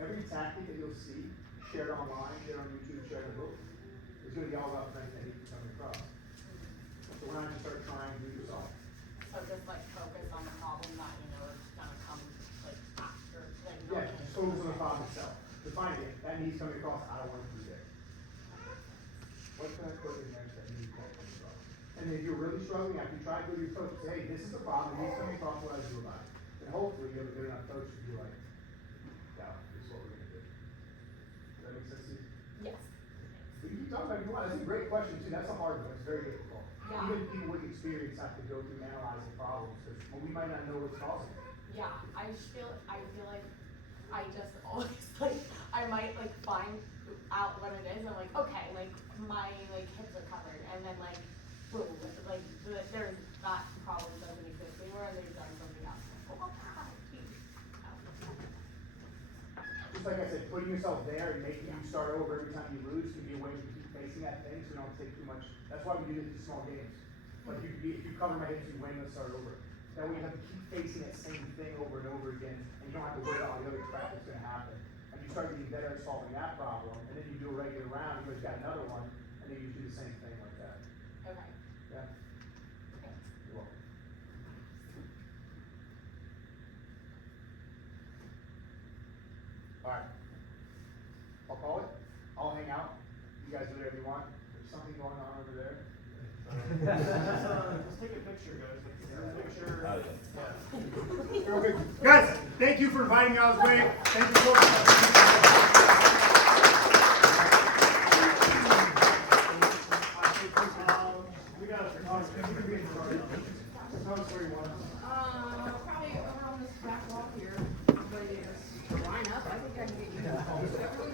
Every tactic that you'll see, shared online, shared on YouTube, shared in a book, is going to be all about preventing that knee from coming across. So we're not going to start trying to do it yourself. So just like focus on the problem that you know is gonna come like after, like. Yeah, just focus on the problem itself. Define it. That knee's coming across, I don't want it to be there. What can I put in there that knee coming across? And if you're really struggling, after you try to go to your coach, say, hey, this is the problem, the knee's coming across, what do I do about it? And hopefully you have a good enough coach to be like, yeah, this is what we're gonna do. Does that make sense to you? Yes. You keep talking about it, you want, that's a great question too, that's a hard one, it's very difficult. Yeah. Even people with experience have to go through analyzing problems, because we might not know what's causing it. Yeah, I feel like I just always like, I might like find out what it is, and I'm like, okay, like my like hips are covered, and then like, boom, like there's that problem doesn't exist anymore, and they've done something else. Oh, geez. Just like I said, putting yourself there and making you start over every time you lose can be a way to keep facing that thing, so you don't take too much. That's why we do these small games. Like if you cover my hips, you win, let's start over. That way you have to keep facing that same thing over and over again, and you don't have to worry about all the other crap that's gonna happen. And you start getting better at solving that problem, and then you do a regular round, you guys got another one, and then you do the same thing like that. Okay. Yeah? Okay. You're welcome. Alright. I'll call it. I'll hang out. You guys do whatever you want. There's something going on over there. Just take a picture, guys. Picture. Real quick. Guys, thank you for inviting me. I was great. Thank you so much. We got it. Tell us where you want. Probably around this back wall here. Somebody just line up. I think I can get you.